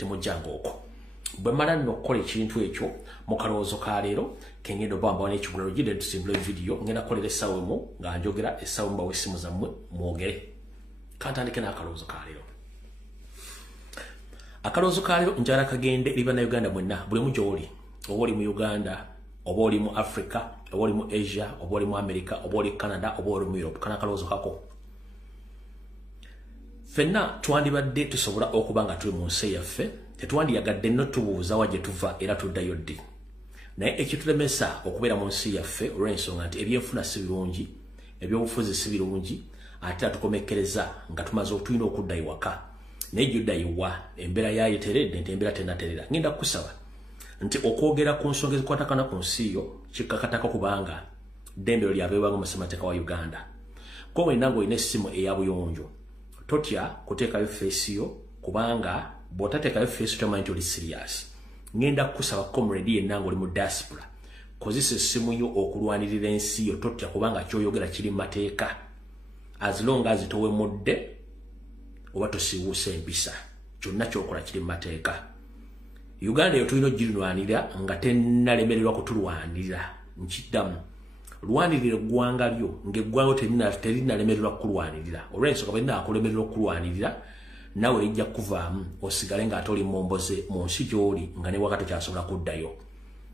temujjanga okwo bwe mala nno okukola ekintu ekyo mu kalowoozo ka leero kengenda obamba n'ekigulalo gide tusimbula video ngenda kukolera essaawa emu nga njogera essaawa mbawa essimu zammwe mwogere kantandike n'akalowoozo ka leero akalowoozo ka leero njala kagende eri bannayuganda mwenna buli mu gy'oli oba oli mu Uganda oba oli mu Africa oba oli mu Asia oba oli mu America oba oli Canada oba oli mu Europe kana akalowoozo kako fenna twandibadde tusobola okuba nga tuli mu nsi yaffe tetwandiyagadde nno tubuuza wa gye tuva era tuddayo ddi naye ekitulemesa okubeera mu nsi yaffe olw'ensonga nti ebyenfuna si birungi ebyobufuzi si birungi ate atukomekkereza nga tumaze tulina okudda ewaka naye gyoddayiwa embeera yayo teredde nti embeera tennaterera ngenda kukusaba nti okwogera ku nsonga ezikwatagana ku nsi yo kikkakatako kubanga ddembero lyabeewanga mu ssemateeka wa Uganda ko wenna ng'olina essimu eya buyonjo totya kuteekayo feesi yo kubanga bw'otateekayo feesi tomanyi nti oli serious ngenda kukusaba comrade yenna ng'oli mu diaspora kozesa essimu yo okulwanirira ensi yo totya kubanga ky'oyogera kiri mu mateeka as long as towemudde oba tosiiwuusa empisa kyonna ky'okola kiri mu mateeka Uganda eyo tulina ogirwanirira nga tennalemererwa kutulwanirira nkiddamu lwanirira eggwanga lyo ng'eggwanga terinalemererwa kulwanirira olw'ensonga bwe naakulemererwa okulwanirira nawe lijja kuvaamu osigale ng'ate oli momboze mu nsi gy'oli nga ne wakati kyasobola kuddayo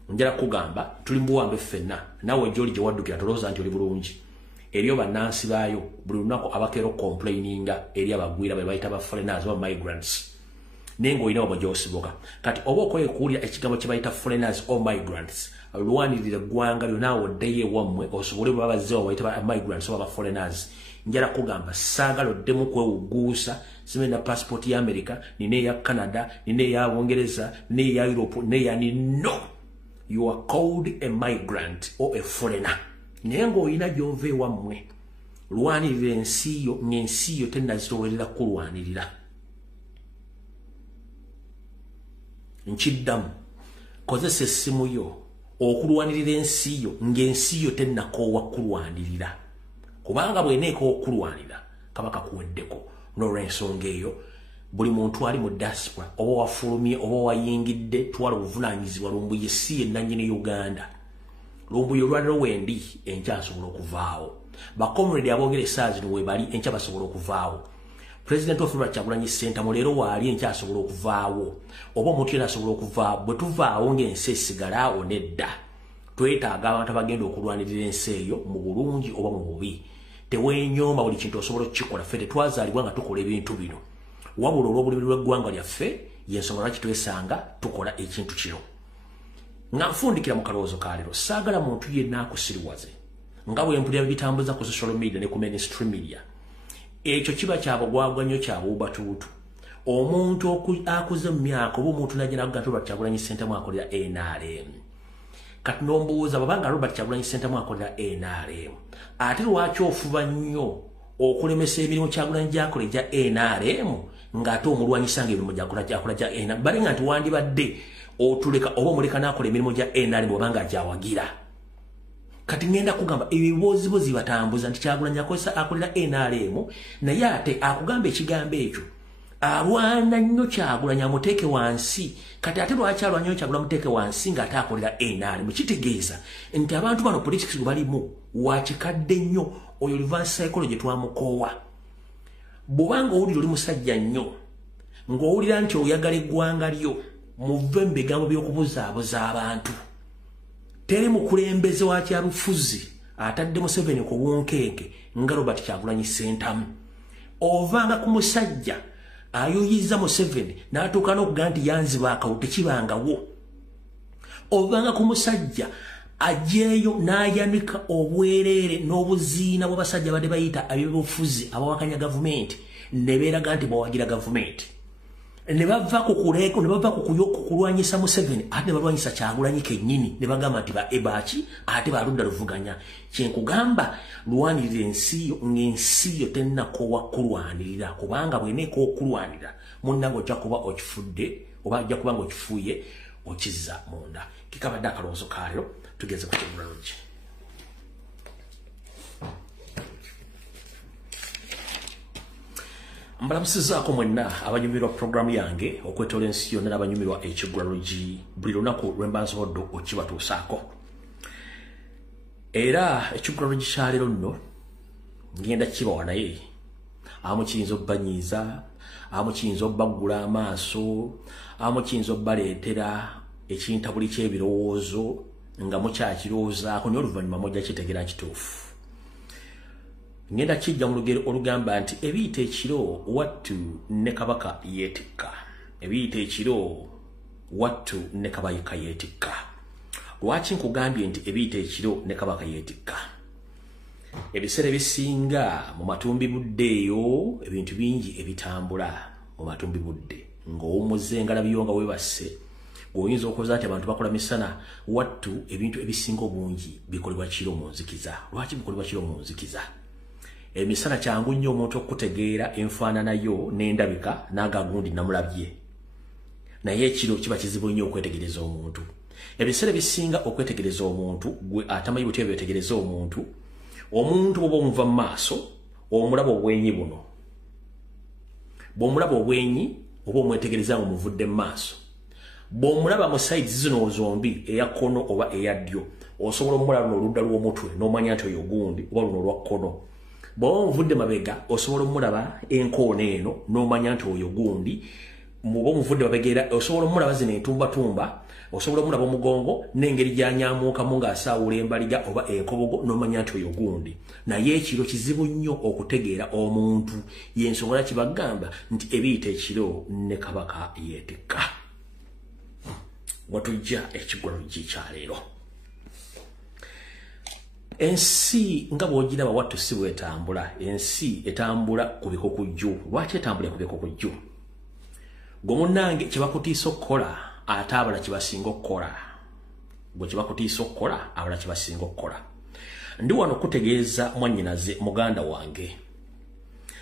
njala kugamba tuli mu buwambe ffenna nawe gy'oli gye waddukira tolowooza nti oli bulungi eriyo bannansi baayo buli lunaku abakeera complaininga eri abagwira be bayita ba foreigners oba migrants naye ng'olina oba gy'osibuka kati oba okoye kuwulira ekigambo kye bayita foreigners or migrants lwanirira eggwanga lyo naawe oddeyo ewammwe osobole bwe babazzeewo bayita ba migrants oba ba foreigners njala kugamba saagala oddemu kwewuguusa simene na passport ya America nine ya Canada nine ya Bungereza nine ya Europe nine ya no you are called a migrant or a foreigner naye ng'olina gy'ova ewammwe lwanirira ensi yo ng'ensi yo tennazitowerera kulwanirira nkiddamu kozesa essimu yo okulwanirira ensi yo ng'ensi yo tennakoowa kulwanirira kubanga bw'eneekoowa okulwanira kaba kakuweddeko n'olw'ensonga eyo buli muntu ali mu diaspora oba wafulumye oba wayingidde twala obuvunaanyizibwa lumbuye si yennannyini Uganda lumbuye olwaliro wendi enkya asobola okuvaawo bakomredi aboogera essaawa zino we bali enkya basobola okuvaawo President of Robert Kyagulanyi Ssentamu leero waali enkya asobola okuvaawo oba omuntu yenna asobola okuvaawo bwe tuvaawo ng'ensi esigalaawo nedda twetaaga abantu abagenda okulwanirira ensi eyo mu bulungi oba mu bubi teweenyooma buli kintu osobola okukikola ffe tetwazaalibwa nga tukola ebintu bino wabula olw'obulimi bw'eggwanga lyaffe y'ensonga lwaki twesanga tukola ekintu kino nga nfundikira mu kalowoozo ka leero saagala muntu yenna akusiriwaze nga bwe mpulira bitambuza ku social media ne ku mainstream media ekyo kiba kyabugwagwa nnyo kyabuubatuutu omuntu akuze mu myaka oba omuntu najja nakuga nti Robert Kyagulanyi Ssentamu akolera NRM kati nombuuza babanga Robert Kyagulanyi Ssentamu akolera NRM ate lwaki ofuba nnyo okulemesa emirimu Kyagulanyi gy'akola egya NRM ng'ate omulwanyisa ng'emirimu gy'akola gya NRM bali nga nti wandibadde otuleka oba omuleka n'akola emirimu gya NRM obanga agyawagira kati ngenda kugamba ebibozibozi batambuza nti Kyagulanyi akolera NRM naye ate akugamba ekigambo ekyo alwana nnyo Kyagulanyi amuteeke wansi kati ate lwaki alwanya nnyo Kyagulanyi amuteeke wansi ng'ate akolera NRM kitegeeza nti abantu bano politics balimu wakikadde nnyo oyo reverse psychology twamukoowa bw'obanga owulira oli musajja nnyo ng'owulira nti oyagala eggwanga lyo muve mu bigambo by'okubuzaabuza abantu teri mukulembeze wa kyabufuzi atadde Museveni ku bunkenke nga Robert Kyagulanyi Ssentamu ovanga ku musajja ayoyiza Museveni n'atuuka n'okugamba nti yanziba akawo tekibangawo ovanga ku musajja ajeeyo n'ayanika obwereere n'obuziina bw'abasajja badde bayita ab'ebyobufuzi abawakanya gavumenti ne beeraga nti bawagira gavumenti ne bava kukulwanyisa Museveni ate ne balwanyisa Kyagulanyi kennyini ne bagamba nti ba ebaki ate baludda luvuganya kyenkugamba lwanirira ensi yo ng'ensi yo tennakoowa kulwanirira kubanga bw'eneekoowa okulwanirira munnange ojja kuba okifudde oba ojja kuba ng'okifuuye okizza munda kikabadde akalowoozo ka leero tugeze ku teknologi Mbalamusizaako mwenna abanyumirwa programu yange okwetola ensi yonna n'abanyumirwa ekiggwalogi buli lunaku lwe mba nsobodde okibatuusaako. Era ekiggwalogi kya leero nno ngenda kibawa naye abamu kiyinza obbanyiiza, abamu kiyinza obbaggula amaaso, abamu kiyinza obbaleetera ekintabuli ky'ebirowoozo nga mukyakirowoozaako naye oluvannyuma mujja kitegeera kituufu. Ngenda kijja mu lugero olugamba nti ebiyita ekiro wattu ne kabaka yeetikka. Ebiyita ekiro wattu ne kabaka yeetikka. Lwaki nkugambye nti ebiyita ekiro ne kabaka yeetikka? Ebiseera ebisinga mu matumbi budde eyo ebintu bingi ebitambula mu matumbi budde ng'owummuza engalabi yo nga weebase oyinza okuza ati abantu bakola misana wattu ebintu ebisinga obungi bikolebwa kiro mu nzikiza. Lwaki bikolebwa kiro mu nzikiza? Emisana kyangu nnyo omuntu okutegeera enfaanana yo n'endabika n'agagundi namulabye. Naye ekiro kiba kizibu nnyo okwetegereza omuntu. Ebiseera bisinga okwetegereza omuntu gwe atamanyi butya byetegereza omuntu bw'oba omuva mu maaso omulaba obwenyi buno. Bw'omulaba obwenyi oba omwetegereza nga omuvudde mu maaso. Bw'omulaba mu sides zino zombi eya kkono oba eya ddyo osobola omulaba n'oludda lw'omutwe n'omanya nti oyo gundi oba luno olwa kkono. Bw'oba omuvudde mabega osobola omulaba enkoona eno n'omanya nti oyo gundi. Bw'oba omuvudde mabega osobola omulaba zino entumbatumba, osobola omulaba omugongo n'engeri gy'anyaamuukamu ng'asaawula embaliga oba enkobogo n'omanya nti oyo gundi. Naye ekiro kizibu nnyo okutegeera omuntu. Y'ensonga lwaki bagamba nti ebiyita ekiro ne kabaka yeetikka. Watujja ekiggwalogi kya leero. Ensi nga bw'ogiraba wattu si bw'etambula. Ensi etambula ku bikokujju. Lwaki etambula ku bikokujju? Gwe munnange kye bakutiisa okukola ate abala kye basinga okukola. Gwe kye bakutiisa okukola abala kye basinga okukola. Ndi wano okutegeeza mwannyinaze muganda wange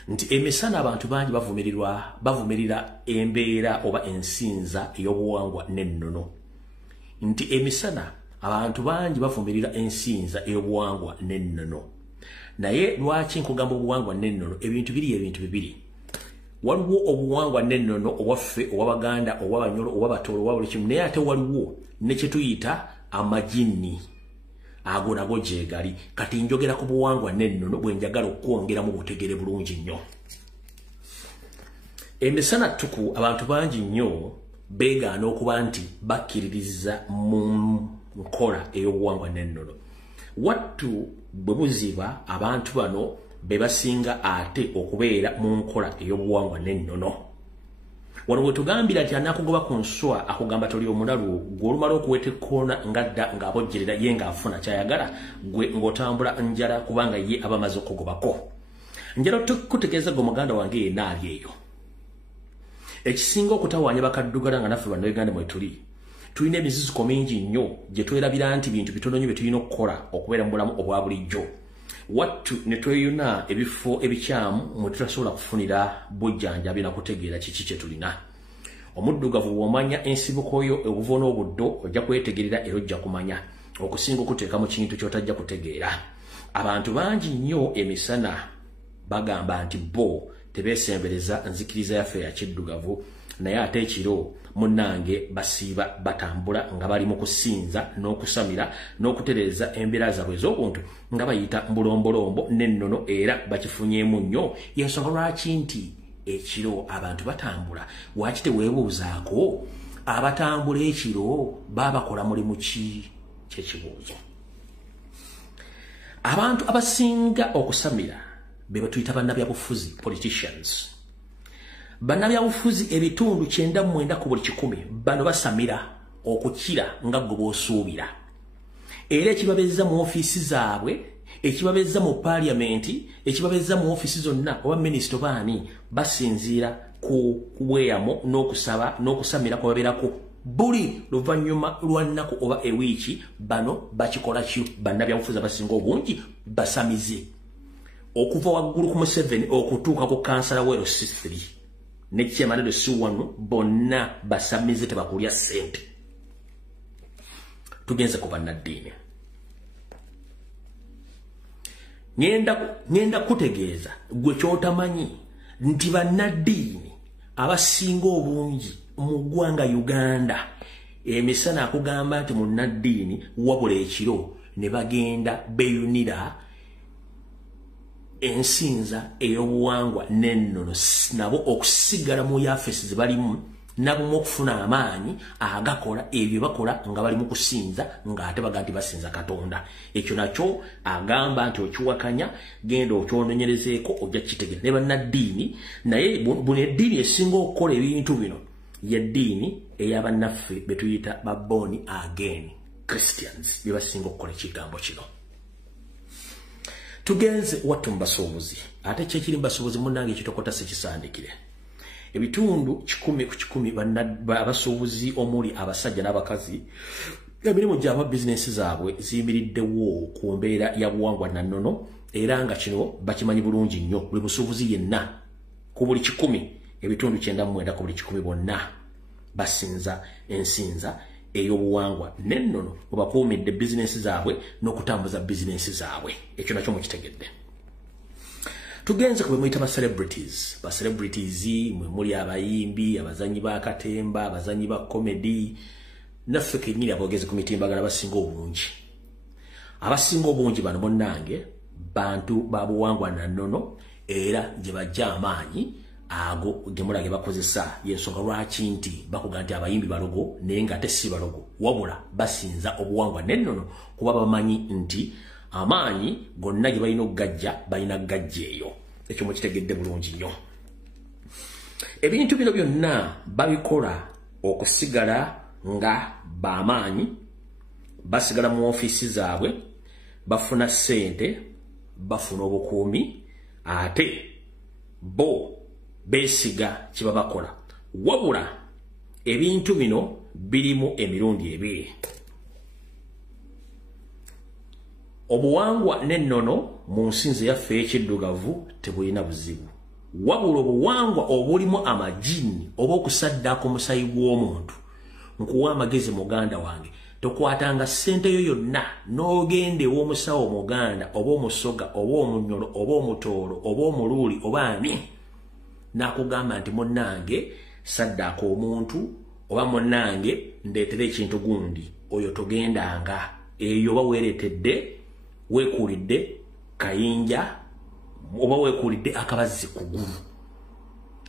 nti emisana abantu bangi bavumirira embeera oba ensinza ey'obuwangwa n'ennono. Nti emisana abantu bangi bavumirira ensinza ey'obuwangwa n'ennono. Naye lwaki nkugamba obuwangwa n'ennono? Ebintu bibiri. Waliwo obuwangwa n'ennono owaffe ow'Abaganda ow'Abanyoro ow'Abatoolo owa buli kimu, naye ate waliwo ne kye tuyita amajinni. Ago nago gyegali. Kati njogera ku buwangwa n'ennono bwe njagala okwongeramu butegere bulungi nnyo. Emisana ttuku abantu bangi nnyo beegaana okuba nti bakkiririza mu nkola ey'obuwangwa n'ennono. Wattu bwe buziba abantu bano be basinga ate okubeera mu nkola ey'obuwangwa n'ennono. Wano we tugambira nti anakugoba ku nswa akugamba toli omulalu gwe olumala okuweta ekkoona ngadda ng'abojjerera ye ng'afuna kyayagala gwe ng'otambula njala kubanga ye aba amaze okugobako. Njala kutegeeza gwe muganda wange yenna ali eyo. Ekisinga okutawaanya bakaddugala nga naffe bannayuganda mwe tuli. Tulina emizizuko mingi nnyo gye twerabira nti bintu bitono nnyo bye tulina okukola okubeera mu bulamu obwa bulijjo. Wattu ne tweyuna ebifo ebikyamu mwe tutasobola kufunira bujjanjabi na kutegeera kiki kye tulina. Omuddugavu bw'omanya ensibuko yo obuvo n'obuddo ojja kwetegerera era ojja kumanya okusinga okuteeka mu kintu ky'otajja kutegeera. Abantu bangi nnyo emisana bagamba nti bo tebeesembereza nzikiriza yaffe ya kiddugavu, naye ate ekiro munnange basiiba batambula nga bali mu kusinza n'okusamira n'okutereeza embeera zaabwe ez'obuntu nga bayita mbulombolombo n'ennono era bakifunyeemu nnyo. Y'ensonga lwaki nti ekiro abantu batambula. Waaki teweebuuzaako abatambula ekiro bakola mulimu ki? Kyekibuuzo. Abantu abasinga okusamira be batuyita bannabyabufuzi, politicians. Bannabyabufuzi ebitundu 99 ku buli 100 bano basamira okukira nga gwe b'osuubira. Era ekibabezza mu ofiisi zaabwe, ekibabezza mu paaliyamenti, ekibabezza mu ofiisi zonna oba minisito baani basinziira ku bweyamo n'okusaba n'okusamira kwa babeerako buli luvannyuma lwa nnaku oba ewiiki. Bano bakikola ki? Bannabyabufuzi abasinga obungi basamize. Okuva waggulu ku Museveni okutuuka ku kansala w'ero C3 ne Kyemane C1 bonna basamize tebakulya ssente. Tugenze ku bannaddiini. Ngenda kutegeeza gwe kyotamanyi nti bannaddiini abasinga obungi mu ggwanga Uganda emisana akugamba nti munnaddiini wabula ekiro ne bagenda beeyunira ensinza ey'obuwangwa n'ennono nabo okusigala mu yafesi ze balimu nabo okufuna amaanyi agakola ebyo bakola nga bali mu kusinza ng'ate baga nti basinza Katonda. Ekyo nakyo agamba nti okiwakanya genda okyononyerezeeko ojja kitegera ne bannaddiini naye buno eddiini esinga okukola ebintu bino y'eddiini ey'abannaffe be tuyita ba born again Christians bye basinga okukola ekigambo kino. Tugenze wattu mbasuubuzi ate kyekiri mbasuubuzi munnange ekitokota sekisandikire ebitundu 100 ku 100 abasuubuzi omuli abasajja n'abakazi emirimu gy'aba bizinesi zaabwe ziyimiriddewo ku mbeera ya buwangwa na nnono era nga kino bakimanyi bulungi nnyo. Buli musuubuzi yenna ku buli 100 ebitundu 99 ku buli 100 bonna basinza ensinza ey'obuwangwa n'ennono obakuumidde bizinesi zaabwe n'okutambuza bizinesi zaabwe. Ekyo nakyo mukitegedde. Tugenze ku bemuyita ba celebrities. Ba celebrities mwe muli abayimbi, abazanyi ba katemba, abazanyi ba comedy, naffe kenyini abogezi ku mitimbagala basinga obungi. Abasinga obungi bano bonnange bantu ba buwangwa na nnono era gye bajja amaanyi ago gemulage bakozesa yensonga lwaki nti bakuga nti abayimbi balogo naye nga ate si balogo wabula basinza obuwangwa n'ennono kuba bamanyi nti amaanyi gonna gye balina okugajja balina gajja eyo. Ekyo mukitegedde bulungi nnyo. Ebintu bino byonna babikola okusigala nga bamaanyi basigala mu ofiisi zaabwe bafuna ssente bafuna obukuumi ate bo beesiga kye babakola wabula ebintu bino birimu emirundi ebiri. Obuwangwa n'ennono mu nsinzi yaffe ekiddugavu tebulina buzibu wabula obuwangwa obulimu amajini oba okusaddaako omusayi gw'omuntu nkuwa amagezi muganda wange tokwatanga ssente yo yonna n'ogende ew'omusawo muganda oba omusoga oba omunyolo oba omutoolo oba omuluuli oba ani n'akugamba nti munnange saddaako omuntu oba munnange ndeetera ekintu gundi oyo togendanga eyo oba weeretedde weekuulidde kayinja oba weekuulidde akabazzi ku ggulu.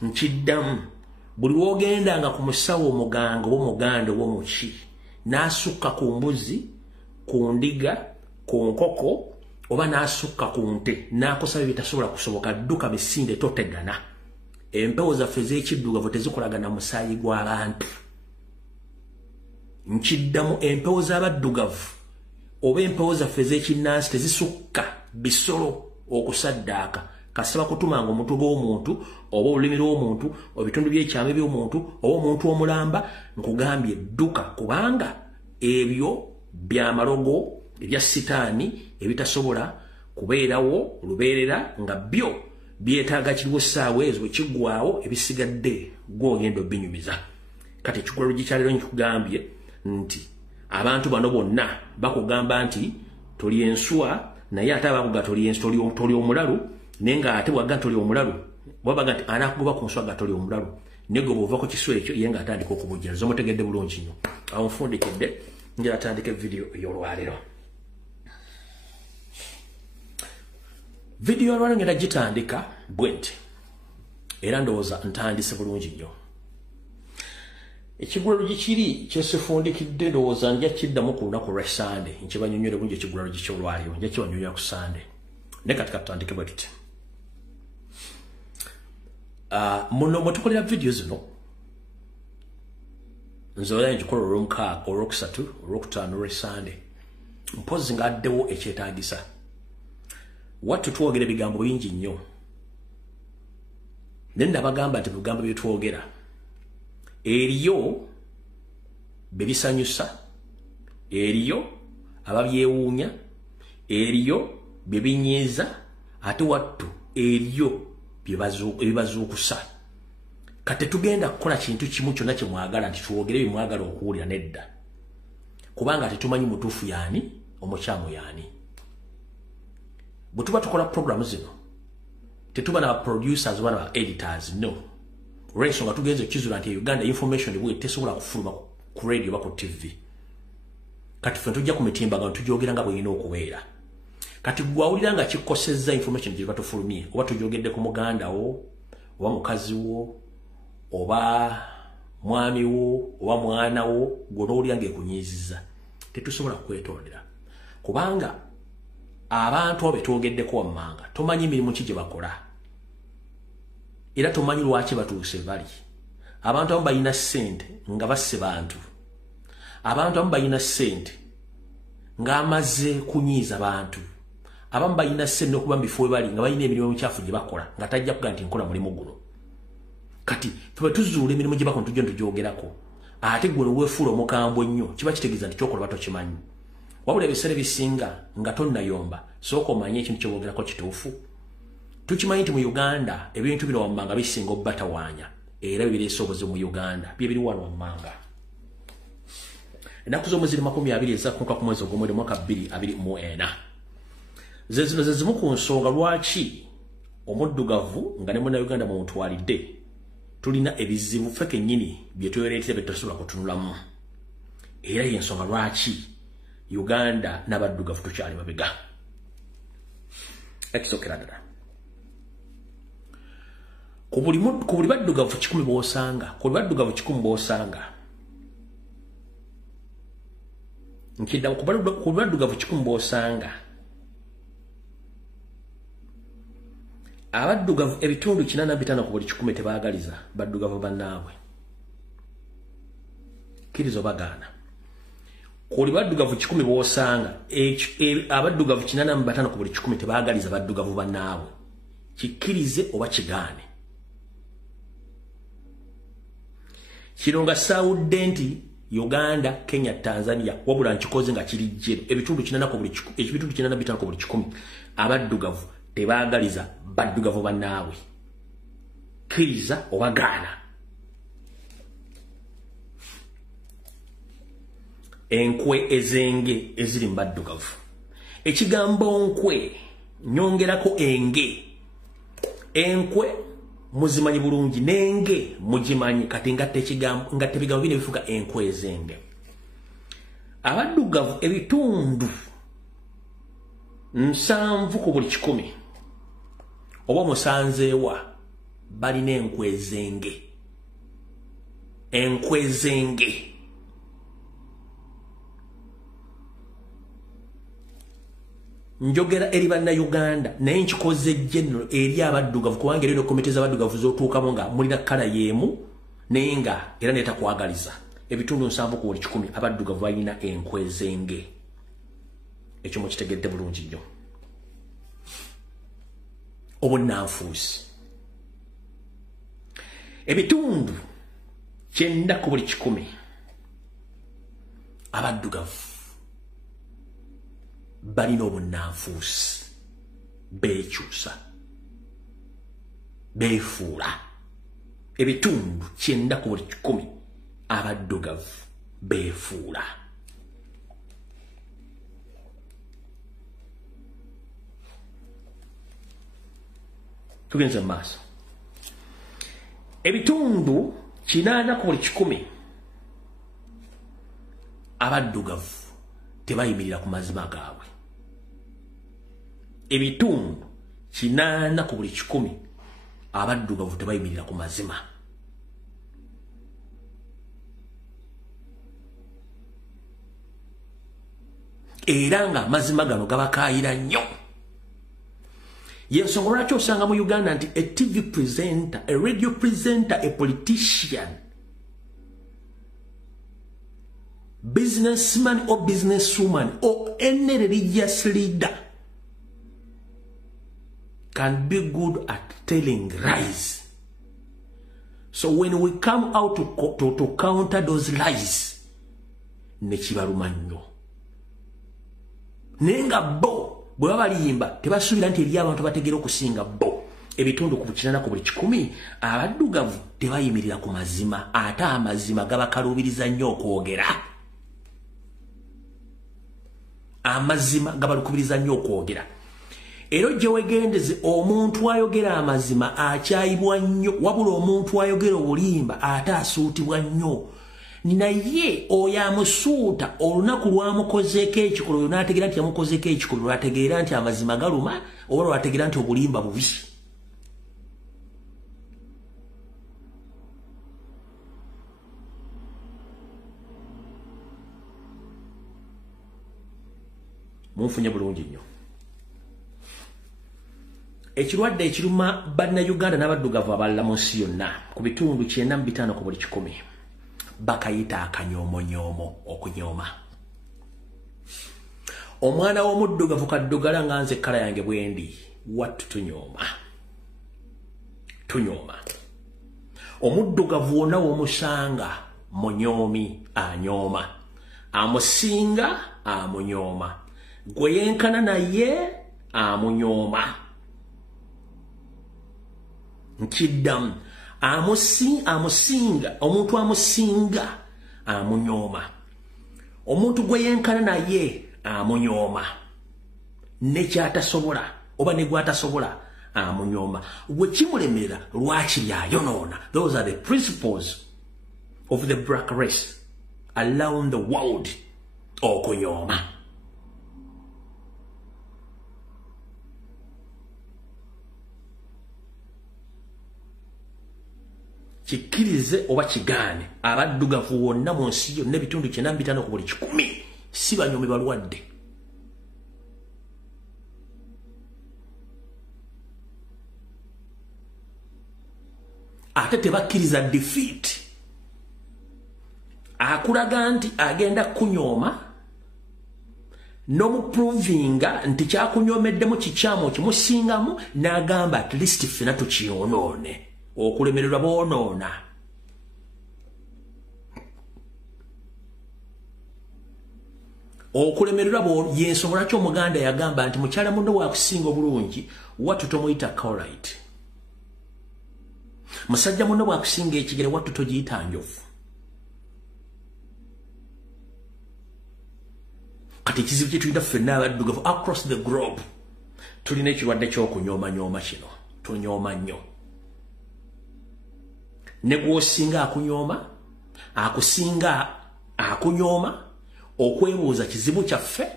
Nkiddamu buli woogendanga ku musawo omuganga oba omuganda oba omuki n'asukka ku mbuzi ku ndiga ku nkoko oba n'asukka ku nte n'akusaba ebitasobola kusoboka dduka misinde totegana. Empewo zaffe ez'ekiddugavu tezikolagana musaayi gw'abantu. Nkiddamu empewo z'abaddugavu oba empewo zaffe ez'ekinnansi tezisukka bisolo okusaddaaka kasaba kutumanga omutwe gw'omuntu oba olulimi lw'omuntu oba ebitundu by'ekyama by'omuntu oba omuntu omulamba nkugambye dduka kubanga ebyo by'amalogo ebya sitaani ebitasobola kubeerawo lubeerera nga byo byetaaga kiriwo essaawa ezo bwe kiggwaawo ebisigadde gw'ogenda obinyumiza. Kati ekigwalo gikyalero nkikugambye nti abantu bano bonna bakugamba nti toli enswa naye ate abakuga toli omulalu naye nga ate bwagga toli omulalu wabaga nti anakugoba ku nswa ga toli omulalu naye gwe bw'ova ku kiswa ekyo ye ng'atandika okubujjala zomutegedde bulungi nnyo. Awo nfundikedde njala atandika evidiyo ey'olwaliro. Vidiyo olwaliro ngenda gitandika bwe nti era ndowooza ntandise bulungi nnyo. Ekigulalo gikiri kyesifundikidde ndowooza nja kiddamu ku lunaku lwa Sande nkibanyonnyole bulungi ekigulalo gikyolwaliro nja kibanyonyola ku Sande naye kati katutandike bwe tuti. Muno mwe tukolera vidiyo zino nze oya ngikola olw'omukaaga olwokusatu olwokutaano olwa Sande mpozi ng'addewo ekyetaagisa wattu twogera ebigambo bingi nnyo naye nabagamba nti ebigambo bye twogera eriyo bebisanyusa eriyo ababyewuunya eriyo bebinyiiza ate wattu eriyo ebibazuukusa. Kati tugenda kukola kintu kimu kyonna kye mwagala nti twogere bye mwagala okuwulira nedda kubanga tetumanyi mutuufu yaani omukyamu yaani. Bwe tuba tukola programu zino tetuba na producers wana editors no resonga tugenze kizula nti Uganda information bwe tesobola kufuluma ku radio ba ku TV kati fe tujja kumitimba nga tujogera nga bwe ino okubeera kati gwawulira nga kikosezza information gye batufulumye oba tujogedde ku muganda wo oba mukazi wo oba mwami wo oba mwana wo gw'olowulira ng'ekunyiizizza tetusobola kwetondera kubanga abantu abetwogeddeko wammanga tomanyi mirimu ki gye bakola era tomanyi lwaki batuuse bali abantu abamu balina ssente nga basse bantu abantu abamu balina ssente ng'amaze kunyiiza bantu abamu balina ssente n'okuba mu bifo bali nga balina emirimu emikyafu gye bakola nga tajja kuga nti nkola mulimu guno kati febe tuzuula emirimu gye bakola tujja ntugyogerako ate gwe weefuula omukambwe ennyo kiba kitegeeza nti kyokola batokimanyi wabula ebiseera ebisinga nga tonnayomba sooka omanye ekintu kyobogerako kituufu tukimanyi nti mu Uganda ebintu bino wammanga bisinga obbatawaanya era bireese obuzibu mu Uganda bye biri wano wammanga ennaku z'omwezi 20 ezakkuka ku mwezi ogw'omwezi mwaka 2024 ze zino ze zimu ku nsonga lwaki omuddugavu nga ne Munnayuganda mumutwalidde tulina ebizibu ffe kennyini bye twereetera bye tutasobola kutunulamu era y'ensonga lwaki Uganda n'abaddugavu tukyali mabega ekisookera ddala ku buli baddugavu 100 b'osanga ku buli baddugavu 100 b'osanga nkiddamu ku buli baddugavu 100 b'osanga abaddugavu ebitundu 85 ku buli 100 tebaagaliza baddugavu bannaabwe kkiriza obagaana ku buli baddugavu 100 b'osanga abaddugavu 85 ku buli 100 tebaagaliza baddugavu bannaabwe kikkirize oba kigaane kino nga saawudde nti Uganda, Kenya, Tanzania wabula nkikoze nga kiri jjero ebitundu 90 ku buli 100 abaddugavu tebaagaliza baddugavu bannaabwe kkiriza oba gaana enkwe ezenge eziri mu baddugavu ekigambo nkwe nyongerako enge enkwe muzimanyi bulungi nenge mugimanyi kati ngatte ebigambo bino bifuga enkwe ezenge abaddugavu ebitundu 7 ku buli 100 oba musanzeewa balina enkwe ezenge njogera eri bannayuganda naye nkikoze general eri abaddugavu kubanga erino komite z'abaddugavu z'otuukamu nga mulina kkala y'emu naye nga era neetakwagaliza ebitundu 7 ku buli 100 abaddugavu balina enkwe ezenge ekyo mukitegedde bulungi nnyo obunnanfuusi ebitundu 9 ku buli 100 abaddugavu balina obunnanfuusi beekyusa beefuula ebitundu 9 ku buli 100 abaddugavu beefuula tugenze mu maaso ebitundu 8 ku buli 100 abaddugavu tebayimirira ku mazima gaabwe ebitundu 8 ku buli 100 abaddugavu tebayimirira ku mazima era nga amazima gano gabakaayira nnyo yensonga lwaki osanga mu Uganda nti a TV presenter, a radio presenter, a politician, businessman or businesswoman or any religious leader can be good at telling lies. So when we come out to counter those lies, nekibaluma nnyo. Nenga bo bwe babaliyimba tebasuubira nti eri abantu bategeera okusinga bo ebitundu ku 8 ku buli 100 abaddugavu tebayimirira ku mazima ate amazima gabakalubiriza nnyo okwogera amazima gabalukubiriza nnyo okwogera Era gye wegendeze omuntu ayogera amazima akyayibwa nnyo wabula omuntu ayogera obulimba ate asuutibwa nnyo. Naye oyo amusuuta olunaku lwamukozeeko ekikolwa n'ategeera nti yamukozeeko ekikolwa lwategeera nti amazima galuma oba lwategeera nti obulimba bubi. Munfunye bulungi nnyo. Ekirwadde ekiruma bannayuganda n'abaddugavu abalala mu nsi yonna ku bitundu 95 ku buli 100 bakayita akanyoomonyomo okunyooma. Omwana w'omuddugavu kaddugala nga nze kala yange bwendi wattu tunyooma. Omuddugavu wonna w'omusanga munyoomi anyooma, amusinga amunyooma, gwe yenkana naye amunyooma. Nkiddamu amusinga omuntu amusinga amunyooma, omuntu gwe yenkana naye amunyooma, nekyatasobola oba ne gwatasobola amunyooma. Gwe kimulemera lwaki yayonoona. Those are the principles of the black race around the world. Okunyooma. Kikirize oba kigaane abaddugavu wonna mu nsi yonna ebitundu 95 ku buli 100 si banyomi balwadde. Ate tebakkiriza defeat. Akulaga nti agenda kunyooma n'omuprovinga nti kyakunyoomeddemu kikyamu kimusingamu n'agamba at least ffena tukiyonoone. Okulemererwa boonoona. Okulemererwa yensobola kyo Omuganda yagamba nti mukyala munno waakusinga obulungi wattu tomuyita correct. Musajja munno bwakusinga ekigere wattu togiyita njovu. Kati ekizibu kye tulina ffenna abaddugavu across the globe tulina ekirwadde ky'okunyooma kino. Tunyooma nnyo. Ne gwosinga akunyooma, akusinga akunyooma, okwebuuza kizibu kyaffe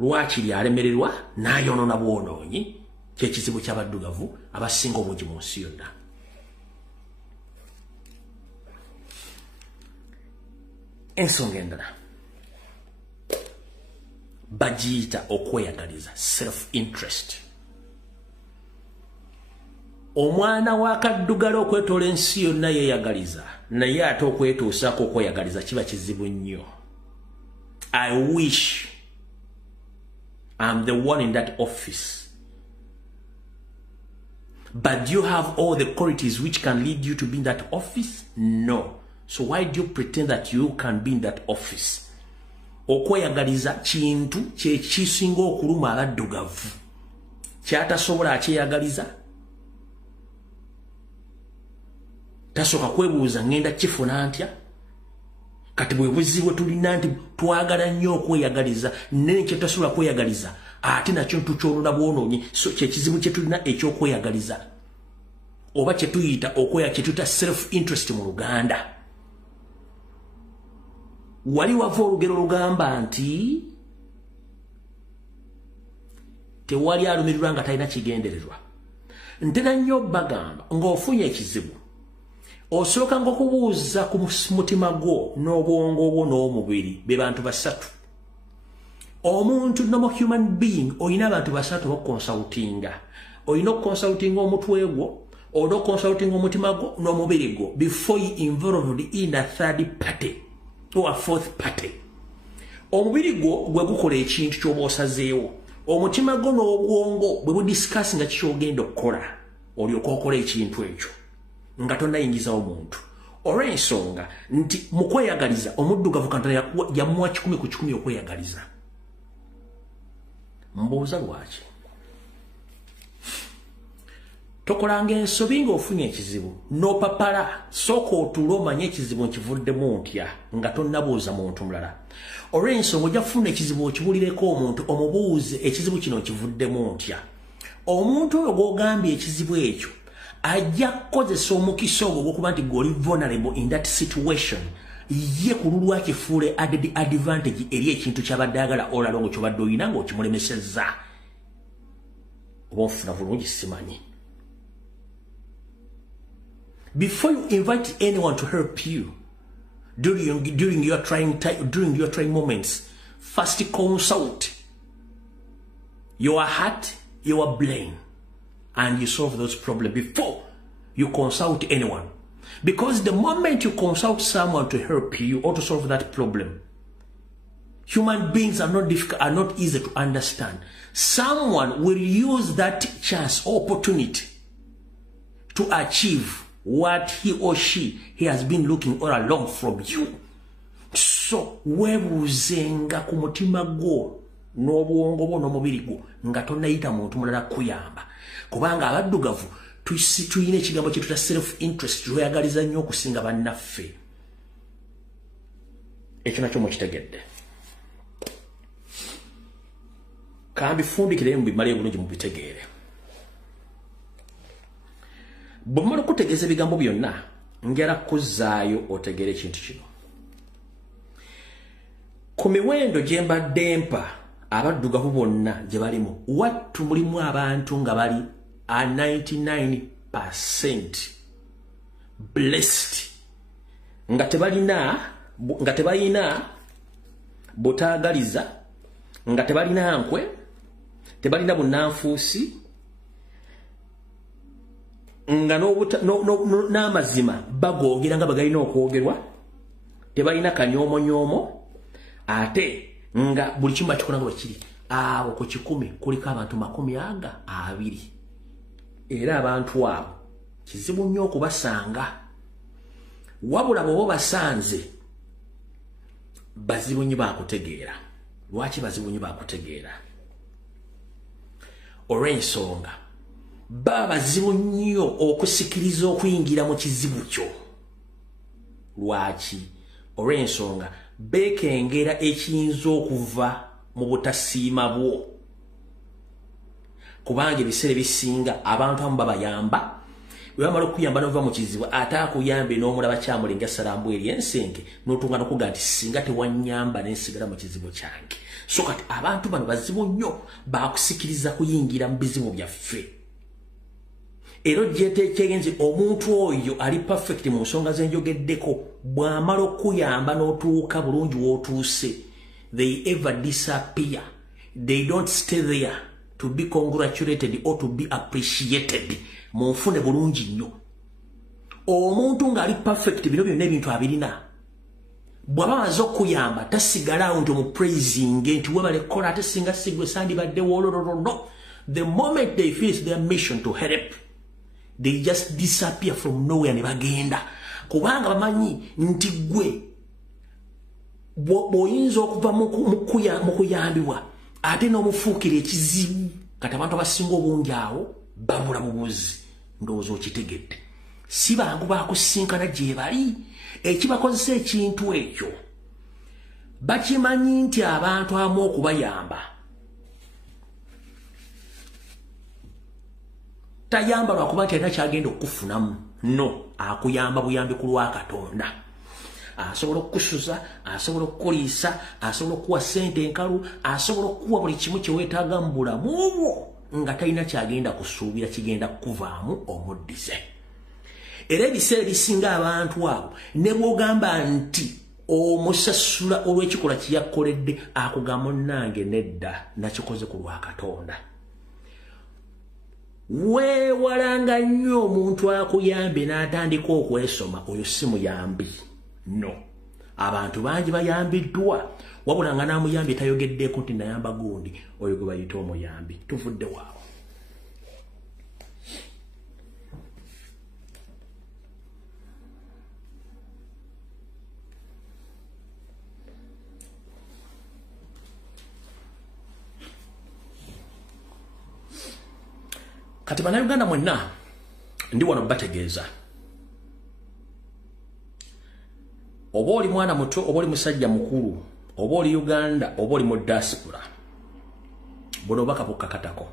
lwaki lyalemererwa n'ayonoona bwonoonyi ky'ekizibu ky'abaddugavu abasinga obungi mu nsi yonna. Ensonga endala bagiyita okweyagaliza, self-interest. Omwana wa kaddugala okwetoola ensi yonna yeeyagaliza, naye ate okwetuusaako okweyagaliza kiba kizibu nnyo. I wish I'm the one in that office. But do you have all the qualities which can lead you to be in that office? No. So why do you pretend that you can be in that office? Okweyagaliza kintu kye kisinga okuluma abaddugavu. Kyatasobola akyeyagaliza. Tasoka kwebuuza ngenda kifuna ntya. Kati bwe buzibu tulina nti twagala nnyo okweyagaliza nene kye tasobola kweyagaliza ate nakyo tukyolona bwonoonyi. So kye kizibu kye tulina ekyokweyagaliza oba kye tuyita kye tuta self-interest mu Luganda. Wali wava olugero lugamba nti tewali alumirirwa nga talina kigendererwa. Ntera nnyo bagamba ng'ofunye ekizibu osooka ng'okubuuza ku mutima gwo n'obwongo bwo n'omubiri be bantu basatu. Omuntu nomo human being oyina abantu basatu b'okonsultinga. Oyina okukonsultinga omutwe gwo, olina okukonsultinga omutima gwo n'omubiri gwo before you involved in a third party or a fourth party. Omubiri gwo gwe gukola ekintu ky'oba osazeewo. Omutima gwo n'obwongo bwe budiscuss nga kikyogenda okukola olyoka okola ekintu ekyo nga tonnayingizawo omuntu. Olw'ensonga nti mu kweyagaliza omuddugavu Katonda yamuwa 10 ku 10 okweyagaliza. Mbuuza lwaki tokolanga ensobi ng'ofunye ekizibu n'opapala sooka otuule omanye ekizibu nkivuddemu ntya nga tonnabuuza muntu mulala. Olw'ensonga ojja kufuna ekizibu okibulireko omuntu omubuuze ekizibu kino nkivuddemu ntya. omuntu oyo gw'ogambye ekizibu ekyo ajja kukozesa omukisa ogwo gw'okuba nti gwe vulnerable in that situation ye kululwa kifuule added advantage eri ekintu ky'abadde ayagala olalongo ky'obadde oyina ng'okimulemesezza oba ofuna bulungi simanyi. Before you invite anyone to help you during your trying moments, first consult your heart, your brain, and you solve those problems before you consult anyone. Because the moment you consult someone to help you or to solve that problem, human beings are not easy to understand. Someone will use that chance or opportunity to achieve what he or she has been looking all along from you. So, webuzenga ku mutima gwo n'obwongo bwo n'omubiri gwo nga tonnayita muntu mulala kuyamba. Kubanga abaddugavu tuyina ekigambo kye tuta self-interest tweyagaliza nnyo okusinga bannaffe. Ekyo nakyo mukitegedde. Kambifundikire mubimale bulungi mubitegeere. Bwe mmala okutegeeza ebigambo byonna njala kuzzaayo otegeere ekintu kino. Ku miwendo gye mbadde mpa abaddugavu bonna gye balimu wattu mulimu abantu nga bali 99% blessed nga tebalina butaagaliza, nga tebalina nkwe, tebalina bunnanfuusi, nga n'amazima bagoogera nga bagalina okwogerwa, tebalina kanyoomonyoomo, ate nga buli kimu bakikola nga bwekiri. Abo ku 100 kuliko abantu 20. Era abantu abo kizibu nnyo okubasanga. Wabula bw'oba basanze bazibu nnyo bakutegeera. Lwaki bazibu nnyo bakutegeera? Olw'ensonga baba bazibu nnyo okusikiriza okuyingira mu kizibu kyo. Lwaki? Olw'ensonga beekengera ekiyinza okuva mu butasiima bwo. Kubanga ebiseera ebisinga abantu abamu babayamba, bwe bamala okuyamba n'ova mu kizibu ate akuyambe n'omulaba kyamulinga salambu eri ensenke n'otunga n'okuga nti singa tewanyamba n'ensigala mu kizibu kyange. So kati abantu bano bazibu nnyo bakusikiriza kuyingira mu bizibu byaffe. Era gyeteekenze omuntu oyo ali perfect mu nsonga zenjogeddeko bw'amala okuyamba n'otuuka bulungi w'otuuse, they ever disappear. They don't stay there to be congratulated or to be appreciated. Munfune bulungi nnyo. Omuntu ng'ali perfect bino byonna ebintu abirina, bw'aba amaze okuyamba tasigala nti omupraising nti webale kola ate singa sigwe sandibadde wolololo. No. The moment they finish their mission to help, they just disappear from nowhere ne bagenda. Kubanga bamanyi nti gwe bw'oyinza okuva mu kuyambibwa ate n'omufuukira ekizibu. Kati abantu abasinga obungi awo babula bubuzi. Ndowooza okitegedde. Si bangu bakusinkana gye bali. Ekibakozesa ekintu ekyo bakimanyi nti abantu abamu okubayamba tayamba lwakuba nti alina kyagenda okufunamu. No, akuyamba buyambi ku lwa Katonda. Asobola okukusuza, asobola okukuliisa, asobola okuwa ssente enkalu, asobola okuwa buli kimu kye weetaaga mu bulamu obwo nga talina kyagenda kusuubira kigenda kukuvaamu omuddize. Era ebiseera ebisinga abantu abo ne bw'ogamba nti omusasula olw'ekikolwa kye yakoledde akugamba onnange nedda nakikoze ku lwa Katonda. Weewalanga nnyo omuntu akuyambe n'atandika okwesoma, oyo si muyambi. No. Abantu bangi bayambiddwa wabula nga n'amuyambi tayogeddeko nti nayamba gundi, oyo gwe bayita omuyambi. Tuvudde waawo. Kati bannayuganda mwenna ndi wano bategeeza. Oba oli mwana muto, oba oli musajja mukulu, oba oli Uganda, oba oli mu diaspora, buno obubaka bukkakatako.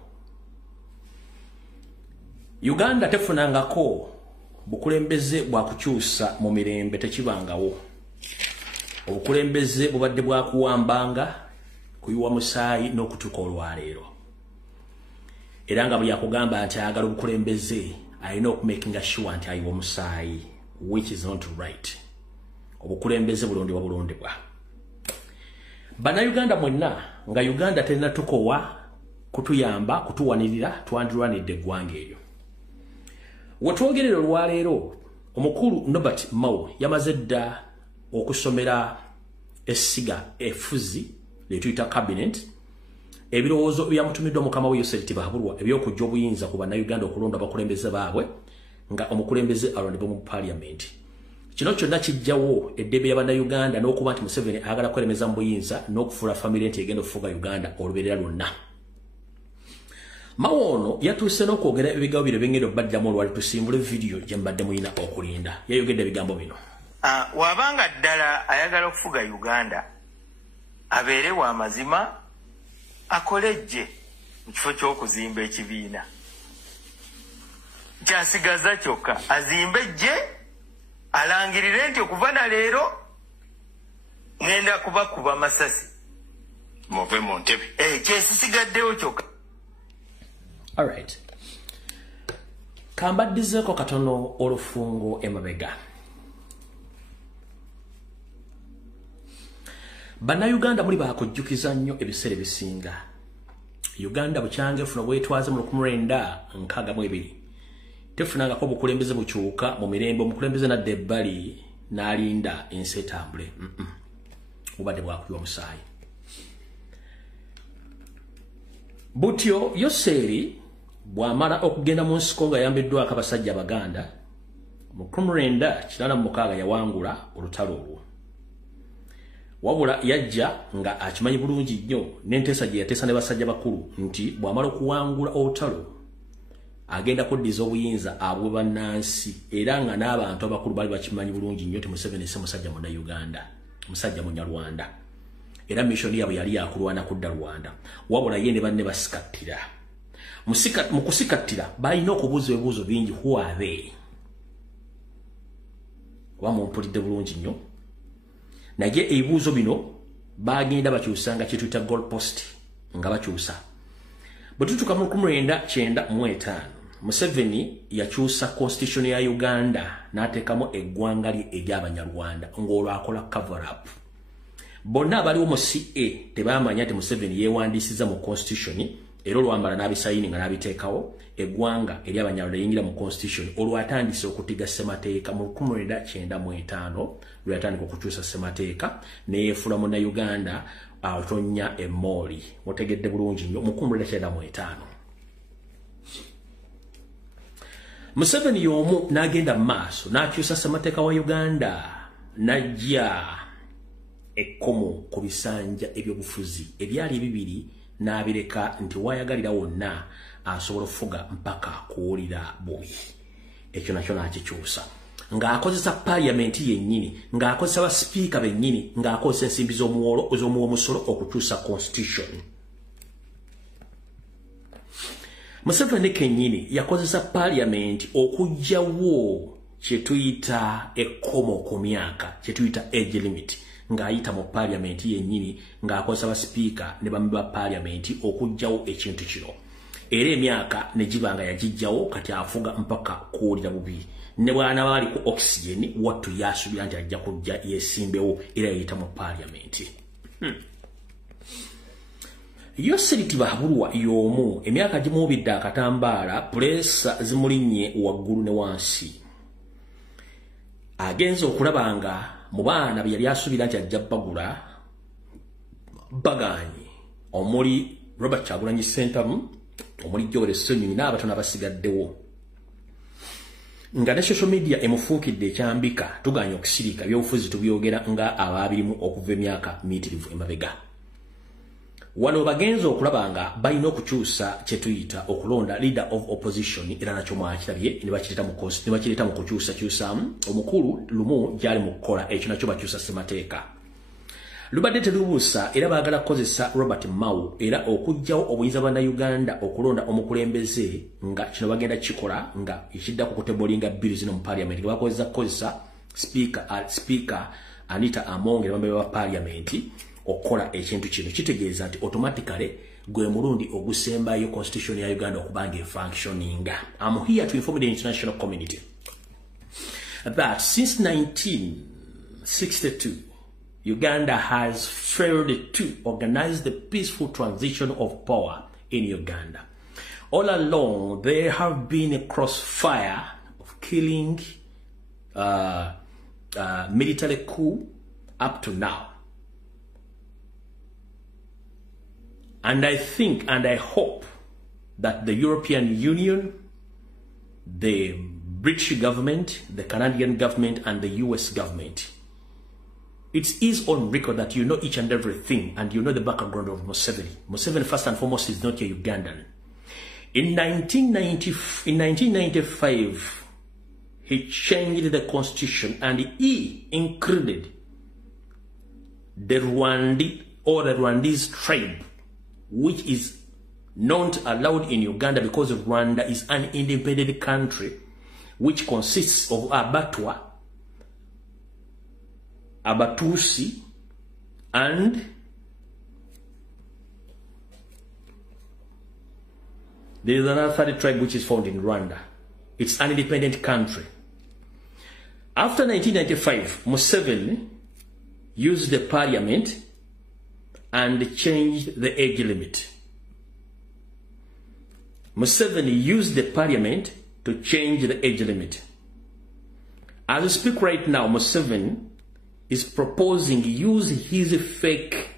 Uganda tefunangako bukulembeze bwa kukyusa mu mirembe tekibangawo. Obukulembeze bubadde bwa kuwambanga kuyiwa musaayi n'okutuuka olwaleero. Era nga buli akugamba nti ayagala obukulembeze alina okumakinga sure nti ayiwa musaayi, which is not right. Obukulembeze bulondebwa bulondebwa. Bannayuganda mwenna nga Uganda terina tukowa kutuyamba kutuwanirira twandirwanidde eggwanga eryo. Wetwogerera olwaleero omukulu Norbert Mao yamaze dda okusomera essiga effuzi lyetuyita cabinet ebirowoozo byamutumiddwa mukama we Yoseri Tibahabulwa ebyokujja obuyinza ku bannayuganda okulonda abakulembeze baabwe nga omukulembeze alondebwa mu parliament. Kino kyonna kijjawo eddembe y'abannayuganda n'okuba nti Museveni ayagala kweremeza mu buyinza n'okufuula famire nti egenda okufuga Uganda olubeerera lwonna. Mao ono yatuuse n'okwogera ebigambo bino byengenda okubaddamu olwali tusimbula vidiyo gye mbadde muyina okulinda. Yayogedde ebigambo bino. Wabanga ddala ayagala okufuga Uganda abeere wa mazima akolejje mu kifo ky'okuzimba ekibiina. Kyasigaza kyokka azimbe jje alangirire nti okuva na leero ngenda kubakuba masasi muve mu ntebe. Kyesisigaddewo kyokka. Alright. Kambaddizeeko katono olufungo emabega. Bannayuganda muli baakujjukiza nnyo ebiseera ebisinga. Uganda bukyange efuna bwetwaze mu 1962. Tefunangako obukulembeze bukyuka mu mirembe omukulembeze nadda ebbali n'alinda ensi etambule. Bubadde bwakuyiwa musaayi. Butyo Yoseri bw'amala okugenda mu nsiko nga yambiddwako abasajja Abaganda mu 1986 yawangula olutalo olwo. Wabula yajja nga akimanyi bulungi nnyo n'enteesa gye yateesa ne basajja bakulu nti bw'amala okuwangula olutalo agenda kuddiza obuyinza abwe bannansi era nga n'abantu abakulu bali bakimanyi bulungi nnyo ti Museveni si musajja Munnayuganda, musajja Munyarwanda. Era mission yabwe yali yakulwana kudda Rwanda. Wabula ye ne banne basikattira. Mu kusikattira balina okubuuza ebibuuzo bingi. Who are they? Wamumpulidde bulungi nnyo. Naye ebibuuzo bino bagenda bakyusanga kye tuyita goalpost nga bakyusa. Bwe tutuuka mu 1995 Museveni yakyusa constitution ya Uganda n'ateekamu eggwanga lye ery'Abanyarwanda ng'olwo akola cover up. Bonna abaliwo mu CA tebamanya nti Museveni yeewandiisiza mu constitution era olwambala n'abisayini nga n'abiteekawo eggwanga ery'Abanyarwanda liyingira mu constitution olwatandise okutiga ssemateeka mu 1995 lweyatandika okukyusa ssemateeka neyeefula Munnayuganda atonya emmooli. Mutegedde bulungi nnyo mu 1995. Museveni y'omu n'agenda mu maaso n'akyusa ssemateeka wa Uganda n'ajja ekkomo ku bisanja ebyobufuzi ebyali bibiri n'abireka nti wayagalira wonna asobola okufuga mpaka kuwulira bubi. Ekyo nakyo n'akikyusa ng'akozesa parliamenti yennyini, ng'akozesa basipiika bennyini, ng'akozesa ensimbi z'omuwomusolo okukyusa constitution. Museveni kennyini yakozesa parliamenti okuggyawo kye tuyita ekkomo ku myaka, kye tuyita age limit, ng'ayita mu parliamenti yennyini ng'akozesa basipiika ne bambi ba parliamenti okuggyawo ekintu kino. Era emyaka ne giba nga yagijjawo kati afuga mpaka kuwulira bubi. Ne bwana baali ku oxygen wattu yasuubira nti ajja kujja yeesimbewo era yayita mu parliamenti. Yoseri Tibahabulwa y'omu emyaka gimuubidde akatambaala pulesa zimulinnye waggulu ne wansi. Agenza okulaba nga mu baana bye yali asuubira nti ajja bagula bagaanyi omuli Robert Kyagulanyi Ssentamu, omuli Joel Ssenyonyi n'abatono abasigaddewo. Nga ne social media emufuukidde ekyambika tuganya okusirika byobufuzi tubyogera nga abaabirimu okuva emyaka miitirivu emabega. Wano bagenza okulaba nga balina okukyusa kye tuyita okulonda leader of opposition era nakyo mwakirabye ne bakireeta mu kukyusakyusaamu omukulu lumu gyali mu kukola ekyo nakyo bakyusa ssemateeka. lubadde terubuusa era baagala kukozesa Robert Mao era okujjawo obuyinza bwa Uganda okulonda omukulembeze nga kino bagenda kikola nga ekidda ku kutebolinga billi zino mu parliament bakozesa speaker Anita Among era bambe ba parliament okola ekintu kino kitegeeza nti automatically gwe mulundi ogusembayo constitution ya Uganda okubanga functioning. I'm here to inform the international community that since 1962 Uganda has failed to organize the peaceful transition of power in Uganda. All along, there have been a crossfire of killing, military coup up to now. And I think and I hope that the European Union, the British government, the Canadian government, and the US government, it is on record that you know each and everything and you know the background of Museveni. Museveni, first and foremost, is not a Ugandan. In 1995, he changed the constitution and he included the Rwandese tribe, which is not allowed in Uganda because Rwanda is an independent country which consists of Abatwa, Abatusi, and there is another third tribe which is found in Rwanda. It's an independent country. After 1995, Museveni used the parliament and changed the age limit. Museveni used the parliament to change the age limit. As we speak right now, Museveni is proposing to use his fake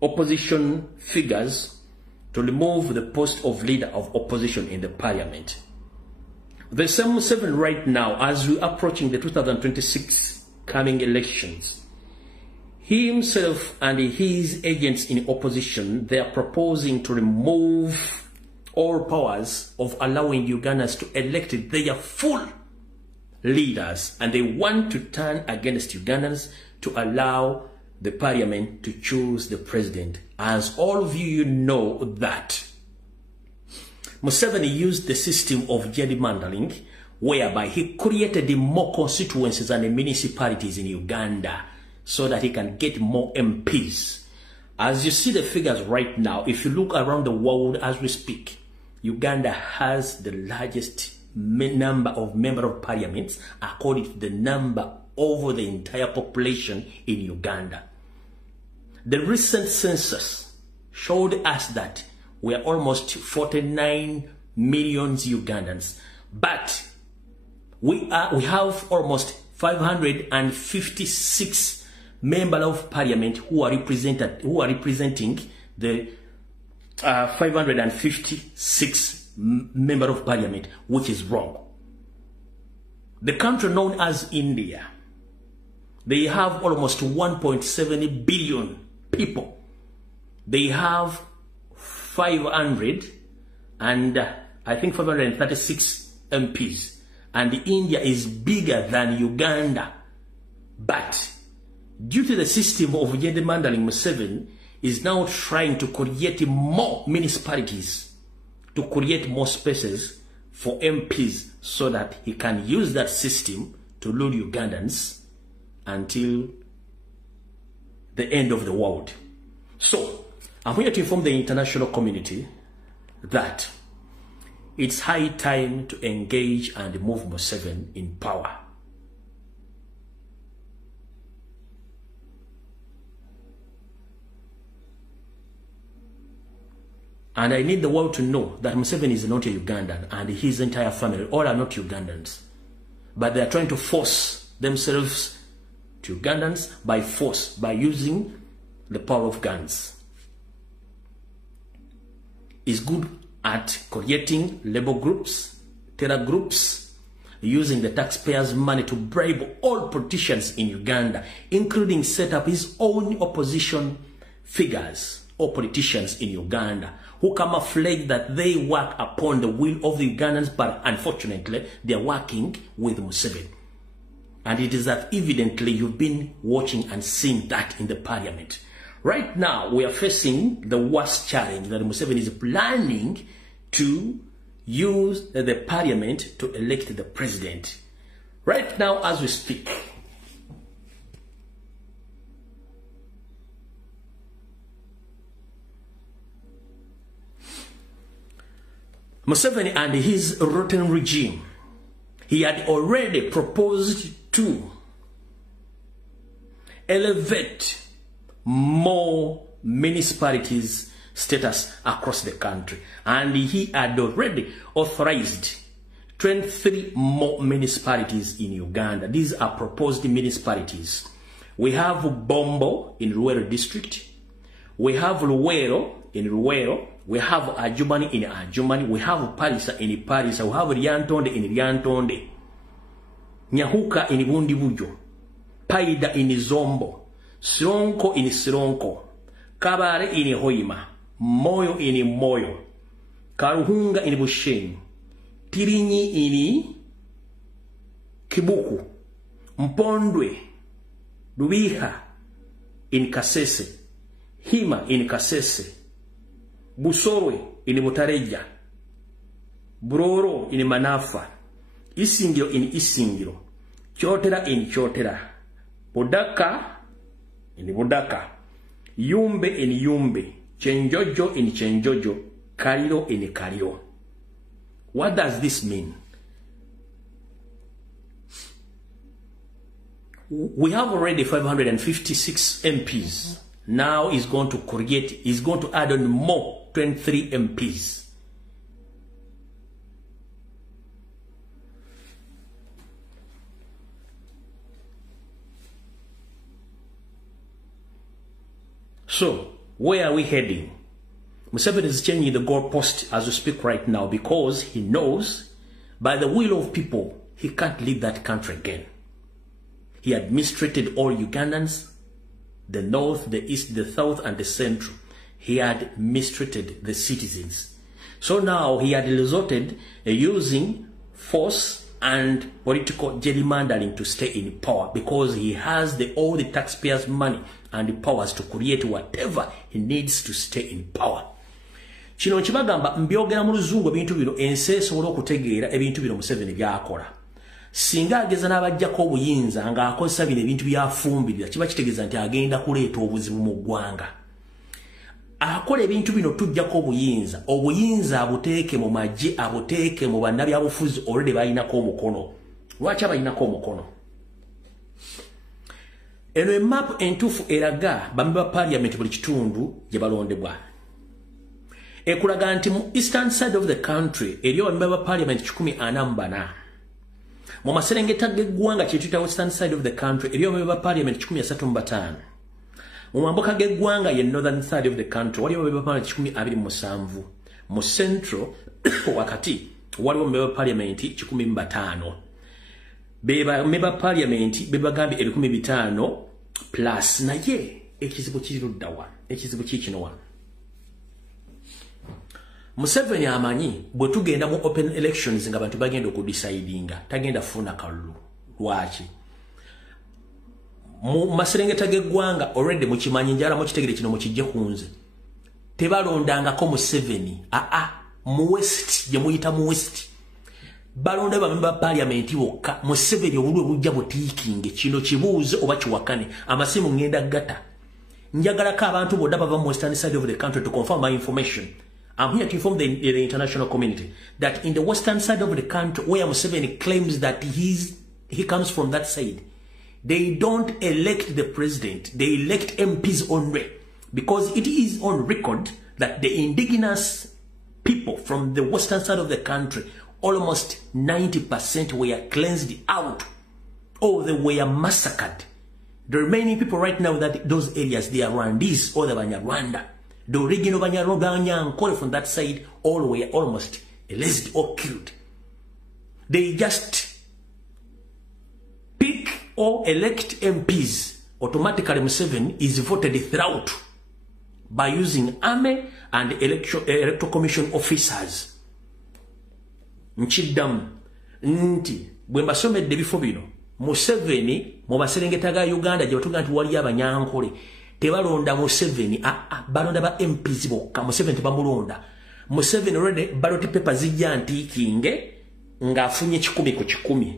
opposition figures to remove the post of leader of opposition in the parliament. The same Museveni right now, as we are approaching the 2026 coming elections, he himself and his agents in opposition, they are proposing to remove all powers of allowing Ugandans to elect their full leaders, and they want to turn against Ugandans to allow the parliament to choose the president. As all of you know that Museveni used the system of gerrymandering, whereby he created more constituencies and municipalities in Uganda so that he can get more MPs. As you see the figures right now, if you look around the world as we speak, Uganda has the largest number of members of parliaments according to the number over the entire population in Uganda. The recent census showed us that we are almost 49 million Ugandans, but we have almost 556 members of parliament who are representing the 556 member of parliament, which is wrong. The country known as India, they have almost 1.7 billion people. They have 536 MPs, and India is bigger than Uganda. But due to the system of gerrymandering, Museveni is now trying to create more municipalities, to create more spaces for MPs so that he can use that system to lure Ugandans until the end of the world. So, I'm here to inform the international community that it's high time to engage and move Museveni in power. And I need the world to know that Museveni is not a Ugandan, and his entire family, all are not Ugandans. But they are trying to force themselves to Ugandans by force, by using the power of guns. Is good at creating labor groups, terror groups, using the taxpayers' money to bribe all politicians in Uganda, including set up his own opposition figures or politicians in Uganda, who camouflage that they work upon the will of the Ugandans, but unfortunately, they are working with Museveni. And it is that evidently you've been watching and seeing that in the parliament. Right now, we are facing the worst challenge that Museveni is planning to use the parliament to elect the president. Right now, as we speak, Museveni and his rotten regime, he had already proposed to elevate more municipalities status across the country, and he had already authorized 23 more municipalities in Uganda. These are proposed municipalities. We have Bombo in Luwero district, we have Luwero in Luwero, we have Ajumani in Ajumani, we have Parisa in Parisa, we have Lyantonde in Lyantonde, Nyahuka in Bundibujo, Paida in Zombo, Sironko in Sironko, Kabare in Hoima, Moyo in Moyo, Karuhunga in Bushen, Tirinyi in Kibuku, Mpondwe, Lubiha in Kasese, Hima in Kasese, Busorwe in Butareja, Buroro in Manafa, Isingiro in Isingiro, Chotera in Chotera, Bodaka in Bodaka, Yumbe in Yumbe, Chenjojo in Chenjojo, Kariro in Kariro. What does this mean? We have already 556 MPs. Now he's going to add on more 23 MPs. So, where are we heading? Museveni is changing the goalpost as we speak right now because he knows by the will of people he can't lead that country again. He had mistreated all Ugandans, the north, the east, the south, and the central. He had mistreated the citizens. So now he had resorted using force and political gerrymandering to stay in power because he has all the taxpayers' money and the powers to create whatever he needs to stay in power. Kino nkibagamba mbyogera mu luzungu ebintu bino ensi esobola okutegeera ebintu bino Museveni byakola. Singa ageza n'abajjako obuyinza ng'akozesa bino ebintu byafumbirira kiba kitegeeza nti agenda kuleeta obuzibu mu ggwanga. Akola ebintu bino tujjako obuyinza abuteeke mu magye, abuteeke mu bannabyabufuzi already balinako omukono. Lwaki abalinako omukono? Eno emapu entuufu eraga bambi ba parliament buli kitundu gye balondebwa. Ekulaga nti mu eastern side of the country eriyo bambi ba parliament 144. Mu maserengeta g'eggwanga kye tuyita western side of the country eriyo bambi ba parliament 135. Mu mambuka g'eggwanga ye northern side of the country waliwo bambi ba parliament 27. Mu central wakati waliwo bambi ba parliament 15. Beba member parliament bebagambye 1500 plus naye ekizibu kiruddawa ekizibu kikino wa Museveni amanyi bwe tugenda mu open elections nga bantu bagenda okudecidinga tagenda funa kalulu. Lwaki? Mu maserengeta g'eggwanga already mukimanyi njala mu kitegere kino mukijje kunze tebalondangako Museveni mu west gye muyita mu west balonda bamemba parliament wokka. Museveni obulwe bujja butiikinge kino kibuuze oba kiwakane amasimu ngenda gata njagalako abantu bonna bava mu western side of the country to confirm my information. I'm here to inform the international community that in the western side of the country where Museveni claims that he comes from that side, they don't elect the president, they elect MPs only, because it is on record that the indigenous people from the western side of the country, almost 90% were cleansed out or they were massacred. The remaining people right now that those areas, they are Rwandese or the Banyarwanda. The original Banyarwanda from that side all were almost erased or killed. They just pick or elect MPs. Automatically Museveni is voted throughout by using army and electoral commission officers. Nchidam nti bwe mbasomedde bifo bino Museveni mu Maserengeta ga Uganda gye batuga nti wali abanyankole tebalonda Museveni balonda ba MPs bokka. Museveni tebamulonda. Museveni already ballot paper zijja ntiikinge ng'afunye 10 ku 10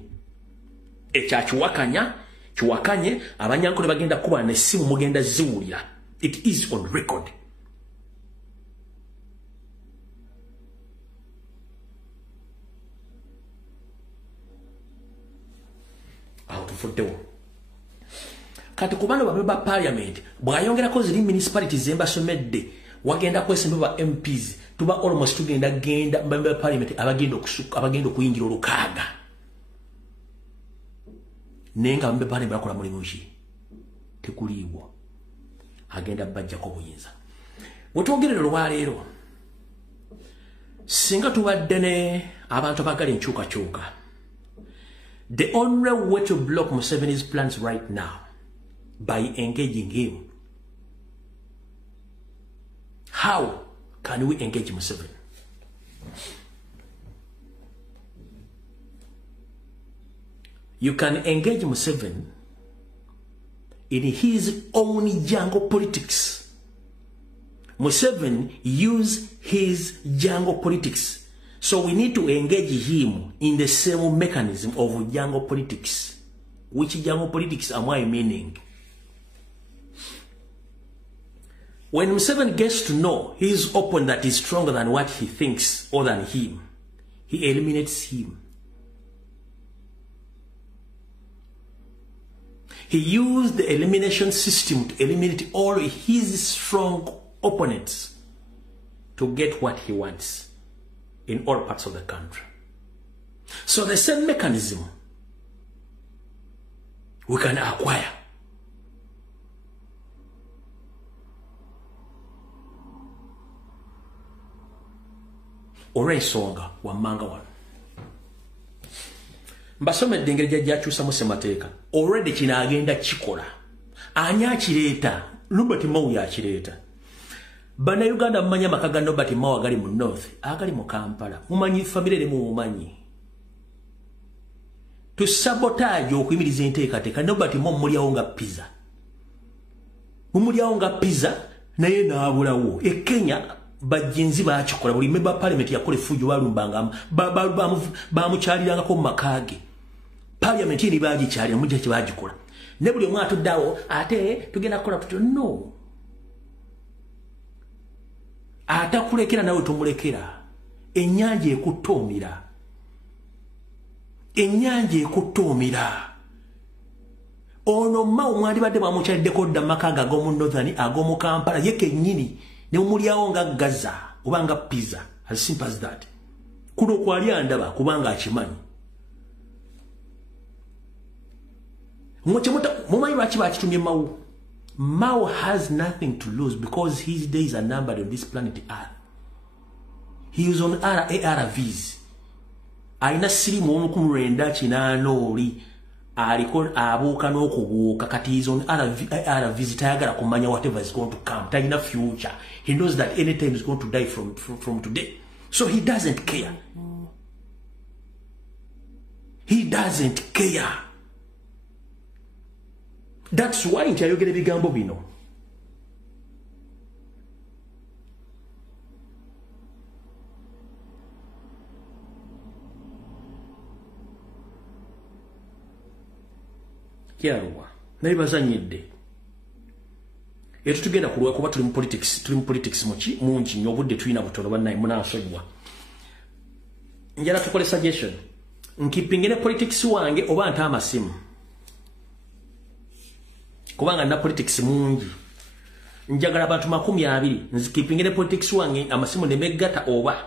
kiwakanye abanyankole bagenda kuba n'essimu mugenda ziwulira. It is on record. Tufuddewo kati kubano babeba parliament bwayongerako ziri municipalities zembasomedde wagenda kwesemba MPs tuba almost tugenda babeba parliament abagenda okuyingira olukaaga nenga babeba parliament bakola mulimu ki tekuliiwo agenda bajjako buyinza wetwogerera olwaleero singa tubadde ne abantu abagala enkyukakyuka. The only way to block Museveni's plans right now by engaging him. How can we engage Museveni? You can engage Museveni in his own jungle politics. Museveni use his jungle politics. So we need to engage him in the same mechanism of jungle politics. Which jungle politics am I meaning? When Museveni gets to know his opponent that is stronger than what he thinks or than him, he eliminates him. He used the elimination system to eliminate all his strong opponents to get what he wants in all parts of the country. So the same mechanism we can acquire. Olw'ensonga wammanga wano mbasomedde engeri gy'akyusamu ssemateeka already kino agenda kikola ani akireeta Robert Mao yakireeta. Bannayuganda mumanyi amaka ga Robert Mao agali mu North agali mu Kampala mumanyi famire eri mumanyi to sabotage okuyimiriza enteekateeka. Robert Mao mulyawo nga pizza mumulyawo nga pizza naye n'abulawo e Kenya bajjenzi baakikola buli member parliament yakola effujo balumbanga bamukyalirangako mu makaage parliament ni baagikyalira mujja kye baagikola ne buli omu atuddawo ate tugenda kukola tutyo no atakulekera nawe tumulekera. Ennyanja ekuttoomira ono Mao mwandibadde bwamukyaliddeko dda makaaga ag'omu Northern ag'omu Kampala ye kennyini ne mulyawo nga Gaza oba nga pizza as simple as that. Kuno kwali andaba kubanga akimanyi. Mumanyi lwaki bakitumye Mao? Mao has nothing to lose because his days are numbered on this planet Earth. He is on ARVs. Aina sirimu omukumulwenda kinaanooli aliko abuuka n'okubuuka kati he is on ARVs tayagala kumanya whatever is going to come. Talina future. He knows that anytime he's going to die from today. So he doesn't care. He doesn't care. That's why nkyayogera ebigambo bino. Kyaruwa naye bazanyidde etu tugenda kulwa kuba tuli mu politics mungi nnyo obudde tulina butono bannaye munansonyiwa. Njala tukole suggestion nkipingire politics wange oba nta amasimu kubanga na politics mungi njagala abantu 20 nzikipingire politics wange amasimu ne megata oba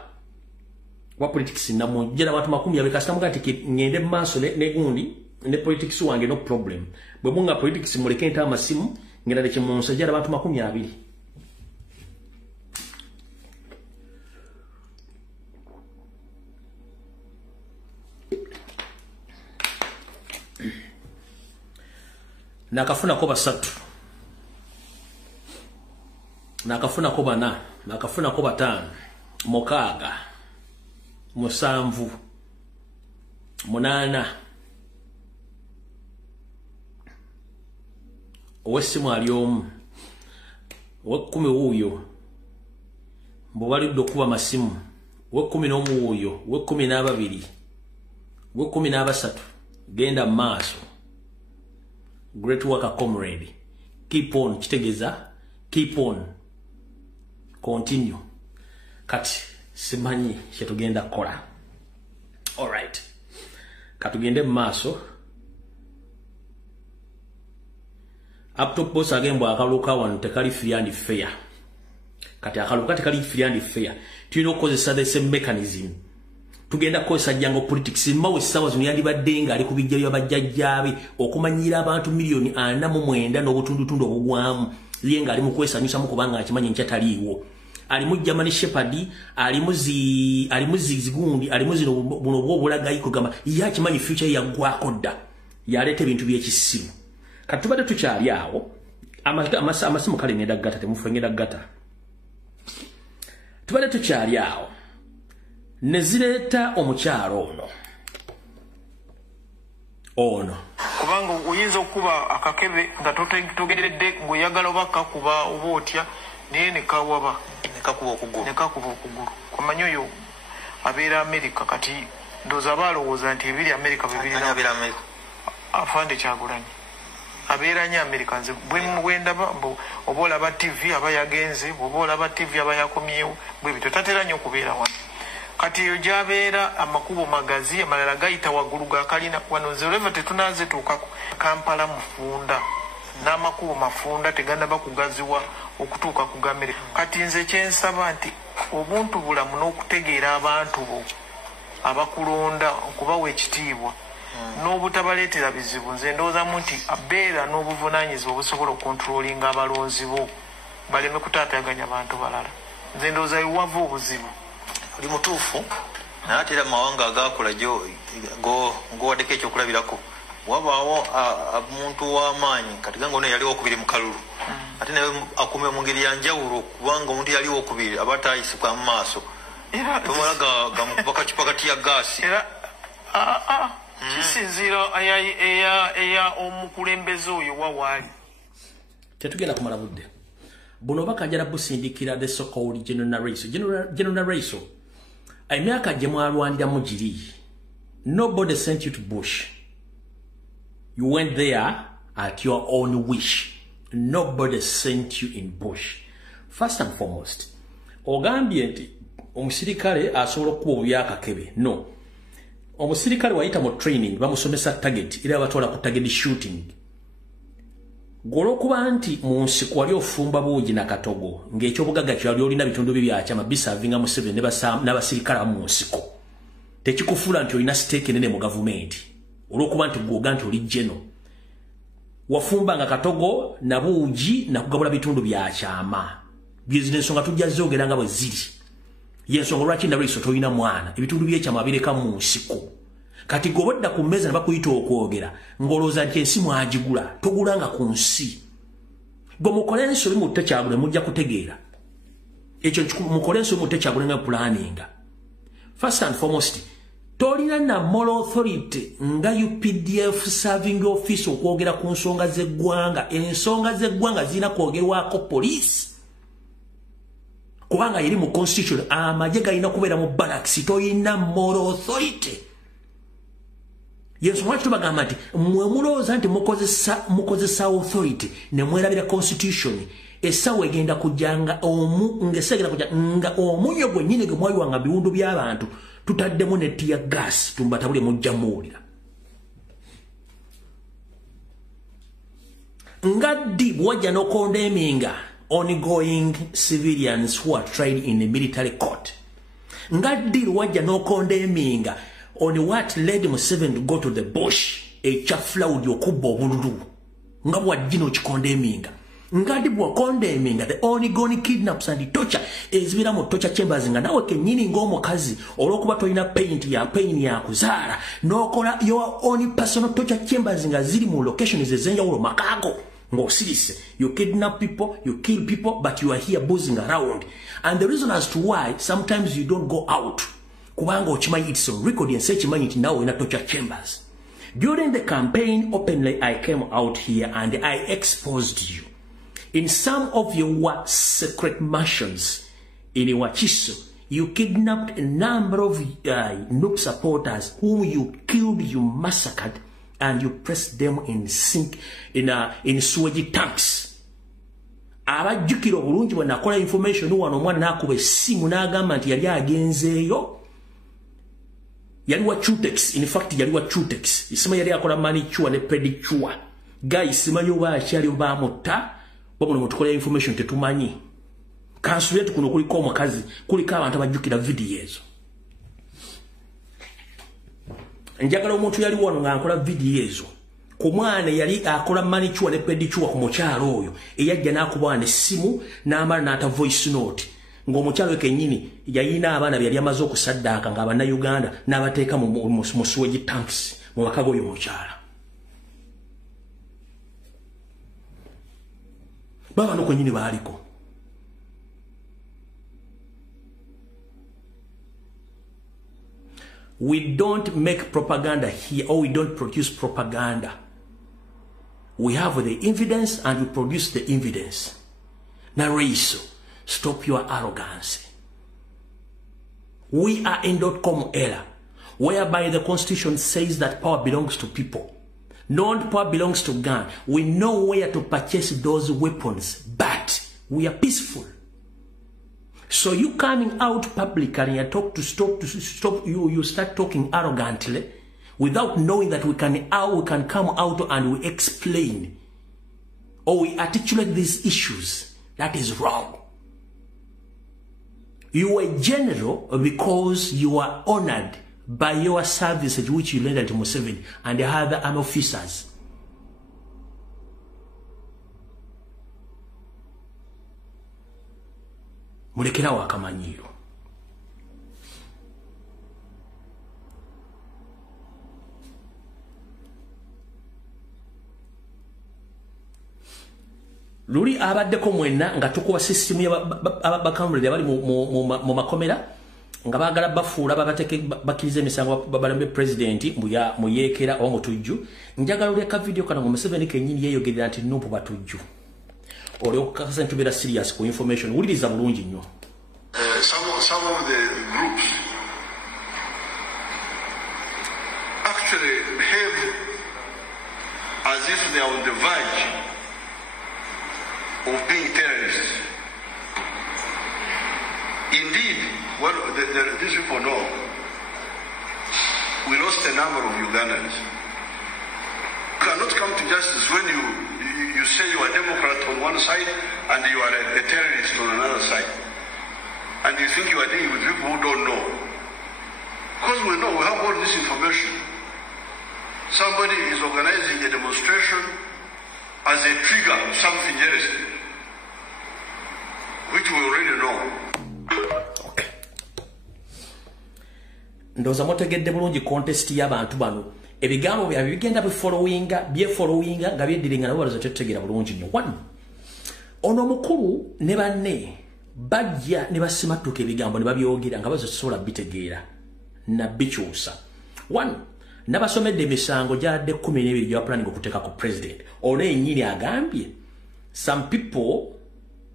wa politics na mungi njagala abantu 20 kasita mugati ngende maaso ne gundi ne politics wange no problem bwe munga politics muleke nta amasimu ngenda leche munsajala abantu 20 nakafuna ko basatu nakafuna ko bana nakafuna ko batano mukaaga musanvu munana owessimu ali omu ow'ekkumi wuuyo bw'obalidde okuba masimu ow'ekkumi n'omu wuuyo ow'ekkumi n'ababiri ow'ekkumi n'abasatu genda mu maaso great worker comrade keep on kitegeza keep on continue kati simanyi kyetugenda kukola alright katugende mu maaso Uptop boss agembo akaluka wano tekali free and fair. Kati akaluka tekali free and fair. Tulina okukozesa the same mechanism. Tugenda kukozesa jango politics mawe sawa zino yandibadde nga ali kubijja byabajjajjabe okumanyira abantu milioni 49 n'obutundutundu obugwamu yenga ali mu kwesanyusa mu kubanga akimanyi nkyataliiwo. Ali mu German Shepherd, ali mu zigundi, ali mu zino buno bwobulagayi kugamba yakimanyi future yaggwako dda. Yaleta ebintu by'ekisimu. Katubade tukyali awo amasimu kale ngenda gata temufengera gata tubade tukyali awo nezireta omukyalo ono kubanga uyinza okuba akakebe nga togeredde ng'oyagala baka kuba oba otya naye nekawaba nekakuba okugulu kumanyi oyo abeera Amerika kati ndooza balowooza nti ebiri Amerika bibirina afande Kyagulanyi abeera nya Amerika nze bwenda oba olaba TV aba yagenze oba olaba TV aba yakomyewo bwe bito tatera nnyo okubeera wano kati eyo gy'abeera amakubo magazi amalala gayita waggulu ga kalina wano zereva tetunaze tuukako Kampala mufunda n'amakubo mafunda tegannaba kugaziwa okutuuka ku Amerika kati nze kyensaba nti obuntu bulamu n'okutegeera abantu bo abakulonda okubawa ekitiibwa n'obutabaletera bizibu nze ndowoozamu nti abeera n'obuvunaanyizibwa obusobola okontrolinga abalonzi bo baleme kutaataganya abantu balala nze ndowooza iwava obuzibu oli mutuufu naye ate era mawanga agakula ng'owaddeko ekyokulabirako wabaawo omuntu w'amaanyi kati gange ono yaliwo okubiri mu kalulu ate naye akumira mu ngeri yanjawulo kubanga omuntu yaliwo okubiri aba tayisibwa mu maaso tomala gamukuba kacipakati ya gaasi kisinziira eya omukulembeze oyo wawaali tetugenda kumala budde buno bakajala busindikira the so-called General Raiso emyaka gye mwalwaniramu giri nobody sent you to bush you went there at your own wish nobody sent you in bush first and foremost ogambye nti omusirikale asobola okuba obubyakakebe no omusirikale wayita mu training bamusomesa target era batwala ku target shooting golokuba nti mu nsiko wali ofumba buugi na katogo ng'ekyobugaga kyali olina bitundu byakyama bisavinga mu 7 n'abasirikale mu nsiko tekikufuula nti olina stake nene mu gavumenti olwokuba nti gwoga nti oli jeno wafumba nga katogo na buugi na kugabula bitundu byakyama byezina ensonga tujja zoogera nga bwe ziri yensonga lwaki Nariso toyina mwana ebitundu byekyama bireka mu nsiko kati gobodda ku meza bakuyita okwogera ngoloza nti ensi mwagigula togulanga ku nsi gwe mukolenso bimu tekyagule mujja kutegeera ekyo mukolenso bimu tekyagule nga planning first and foremost tolina na moral authority nga UPDF serving office okwogera ku nsonga z'eggwanga ensonga z'eggwanga zirina kwogerwako police kubanga yiri mu constitution amagye galina kubeera mu barracks toyina moral authority yesu mwaki tubagamba nti mwe mulowooza nti mukozesa authority ne mwerabira constitution essawa egenda kujjanga ng'essegenda kujja nga omunyo gwennyini gwe mwayiwanga biwundu by'abantu tutaddemu ne tia gas tumbatabule mujja muwulira nga ddi bwajja n'okondeming ongoing civilians who are tried in a military court nga ddi wajja n'okondeming on what led Museveni to go to the bush echaflaudi okubba obululu nga bwajjino kikondeming nga ddi bwakondeming the ongoing kidnaps and torture ezibira mu torture chambers nga nawe kennyini ng'omukazi olw'okuba tolina pain ya kuzaala n'okola your own personal torture chambers nga ziri mu locations ez'enjawulo makaago ng'osirise you kidnap people you kill people but you are here buzzing around and the reason as to why sometimes you don't go out kubanga okimanyi it's on record and search manyi nti nawe na torture chambers During the campaign, openly I came out here and I exposed you. In some of your secret mansions in Wachiso, you kidnapped a number of Noob supporters whom you killed, you massacred, and you pressed them in sewage tanks. Abajjukira obulungi bwe nakola information wano omwana n'akuba essimu n'agamba nti yali agenzeeyo. Yali wa Chutex, in fact yali wa Chutex. Isima yali akola manicure ne pedicure. Guys, simanyi oba akyali oba amutta, bamuno mutukola information tetumanyi. Kansu yetu kuno kuliko omukazi, kuliko abantu abajjukira video ezo. Njagala omuntu yali wano nga akola video ezo. Ku mwana yali akola manicure ne pedicure ku mukyalo oyo, eyajja n'akuba n'essimu n'amala n'ata voice note. Ng'omukyalo we kennyini yayina abaana byali amaze okusaddaaka ng'Abannayuganda n'abateeka mu sewage tanks mu maka g'oyo omukyala. Babano kwennyini baaliko. We don't make propaganda here, or we don't produce propaganda. We have the evidence and we produce the evidence. Naraiso, stop your arrogance. We are in .com era, whereby the Constitution says that power belongs to people. Not power belongs to gun. We know where to purchase those weapons, but we are peaceful. So you coming out publicly and talk to stop you start talking arrogantly without knowing that we can come out and we explain or we articulate these issues. That is wrong. You are general because you are honored by your services which you rendered to Museveni and the other army officers. Mulekera wakamanyiro. Luli abaddeko mwenna nga tukuba system ya bakamulira bali mu makomera nga bagala bafuula babateke bakirize emisango babalambe president mu yeekera oba mutujju. Njagala oleka video kana mu Museveni kennyini yeeyogerera nti Nuupu batujju. Olekakasa ntubera serious ku information wuliriza bulungi nnyo. Some of the groups actually behave as if they are on the verge of being terrorists. Indeed, what these people know, we lost a number of Ugandans. You cannot come to justice when you say you are a Democrat on one side and you are a terrorist on another side. And you think you are dealing with people who don't know. Because we know, we have all this information. Somebody is organizing a demonstration as a trigger of something else, which we already know. Okay. Ndoza motegedde bulungi contest y'abantu bano. Ebigambo bigenda byefollowinga nga byeddiringa nabo balaza tetutegeera bulungi nnyo. One, ono omukulu ne banne bajja ne basimatuka ebigambo ne babyogera nga basobola bitegeera na bikyusa. One, nabasomedde emisango gyadde 12 gya planning okuteeka ku president. Ono yennyini agambye some people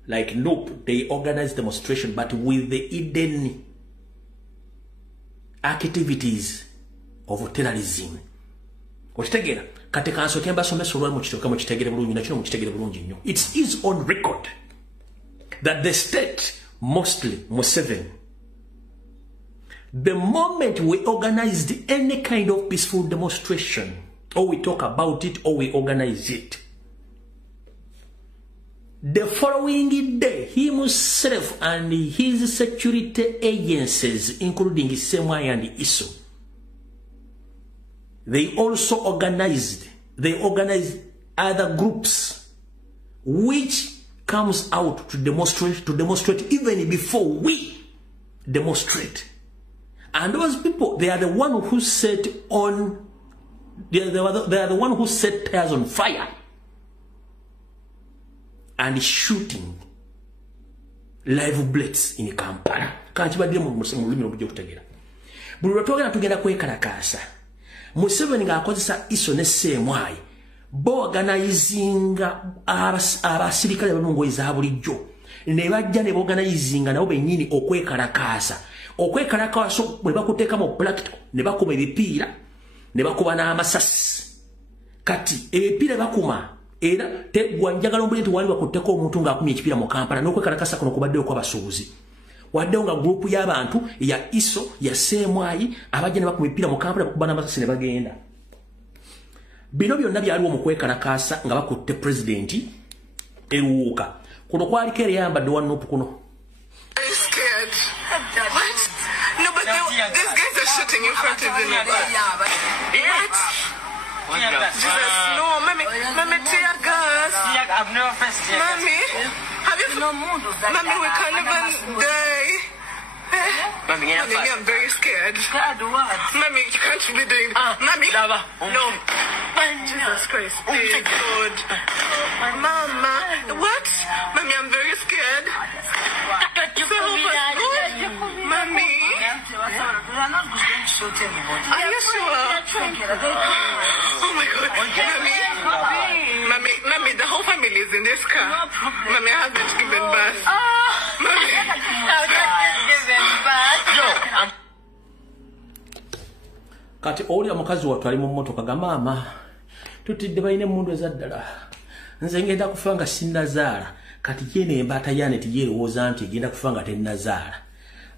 like Nope, they organize demonstration but with the hidden activities of terrorism. Okitegeera kati kansoke mbasomesa olwali mukitoka mukitegere bulungi nakino mukitegere bulungi nnyo. It is on record that the state, mostly Museveni, the moment we organized any kind of peaceful demonstration, or we talk about it, or we organize it, the following day, he himself and his security agencies, including Semwai and ISO, they also organized other groups which comes out to demonstrate even before we demonstrate. And those people, they are the one who set on, they are the one who set tires on fire and shooting live bullets in Kampala. Kanti badde mu mulimi obujja okutegeera. Buli lwatwogera tugenda kwekalakaasa Museveni ng'akozesa Iso ne Ssemwai bo organizinga abasirikale b'engoye za bulijjo ne bajja ne organizinga nabo bennyini okwekalakaasa bwe bakuteeka mu practical ne bakuma ebipiira ne bakuba n'amasasi kati ebipiira bakuma era tegwanjagala ombuli nti wali bakutteko omuntu ng'akumya ekipiira mu Kampala n'okwekalakaasa kuno kubaddeyo kw'abasuubuzi waddewo nga gurupu y'abantu ya Iso ya Ssemwai abajja ne bakuma ebipiira mu Kampala bakuba n'amasasi ne bagenda. Bino byonna byaliwo mu kwekalakaasa nga bakutte pulezidenti eruwuuka kuno kwaliko era yambadde wanuupu kuno. In front of you. What? Jesus, no, mommy, tear gas. I've never faced it. Mommy, have you? Mommy, we can't even die. Mommy, I'm very scared. Scared what? Mommy, you can't be doing. Mommy, no. Jesus Christ, please, Lord. Mama, what? Mommy, I'm very scared. Mommy. Are you sure? Oh my God. Mommy, the whole family is in this car. Mommy, I haven't given birth. Mommy. I've just given birth. Kati oli omukazi wattu ali mu mmotoka ga maama tutidde balina emmundu ezaddala nze ngenda kufa nga sinnazaala kati yene embaata Janet yeerowooza nti egenda kufa nga tennazaala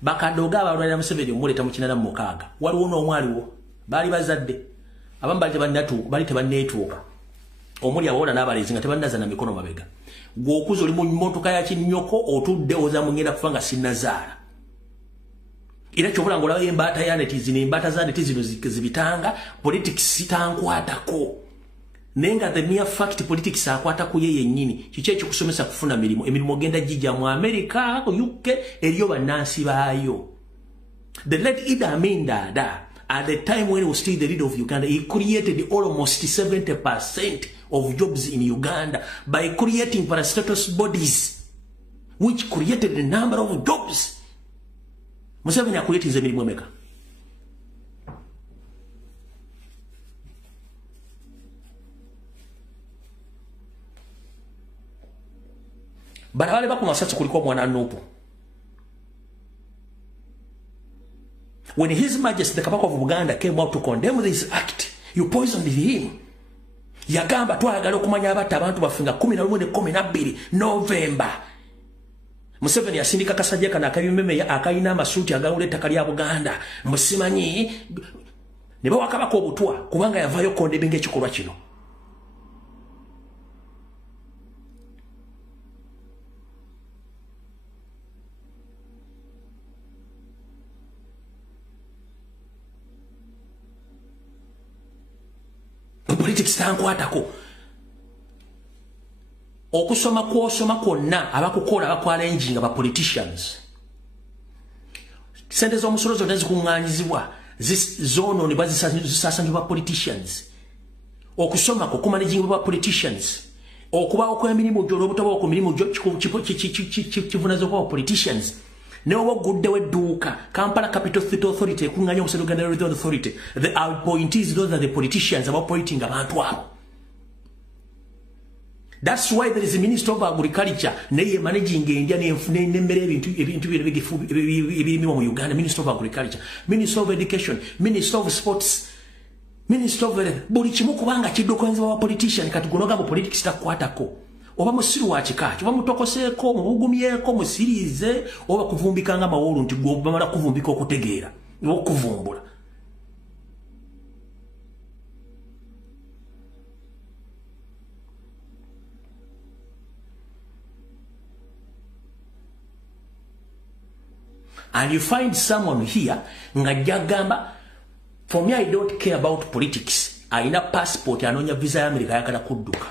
bakadooga abalwanira Museveni omuleeta mu 86 waliwo n'omwaliwo baali bazadde abamu bali tebanneetuuka omuli abawona n'abalenzi nga tebannaza na mikono mabega gw'okuza oli mu mmotoka ya kinnyoko otudde ozaamu ngenda kufa nga sinnazaala era kyobula ng'olaba embaata Janet zino embaata za Janet zino zibitanga politics tankwatako naye nga the mere fact politics akwatako ye yennyini kiki ekikusomesa kufuna emirimu genda gijja mu America UK eriyo bannansi baayo. The late Idi Amin Dada at the time when he was still the leader of Uganda, he created almost 70% of jobs in Uganda by creating parastatus bodies which created a number of jobs. Museveni akuletiza emirimu emeka? Barabale baku masasi kulikuwa mwana Nuupu. When His Majesty the Kabaka of Uganda came out to condemn this act, you poisoned him. Yagamba twagala okumanya abatta abantu bafinga 11-12 November. Museveni yasindika kasajja kana akabimeme akayina amasuuti agawula ettaka lya Buganda musimanyi ne bawakabako obutwa kubanga yavaayo kondebinga ekikolwa kino. Politics tankwatako okusoma kwosoma kwonna abakukola bakwala enjinga ba politicians sente z'omusolo zonna zikuŋŋaanyizibwa zoonoonebwa zisasanjibwa politicians okusoma kumanagingibwa politicians okubawo kw'emirimu gyo olw'obutabawo ku mirimu gyo kivunaanyizibwa politicians ne oba oguddewo edduuka Kampala Capital City Authority ekuŋŋaanya omusolo Uganda Revenue Authority the appointees those are the politicians abappointing abantu abo. That's why there is a Minister of Agriculture neye managing India n'emmere ebintu ebirimu mu Uganda. Minister of Agriculture, Minister of Education, Minister of Sports, Minister of buli kimu kubanga kiddokozebwa wa politician kati gunoga mu politics takwatako oba musiru wa kikaki oba mutokoseeko mubugumyeko musirize oba kuvumbikanga mawolu nti gwe bamala kuvumbika okutegeera okuvumbula. And you find someone here ngajagamba for me I don't care about politics. Aina passport anonya visa ya Amerika yakala kudduka.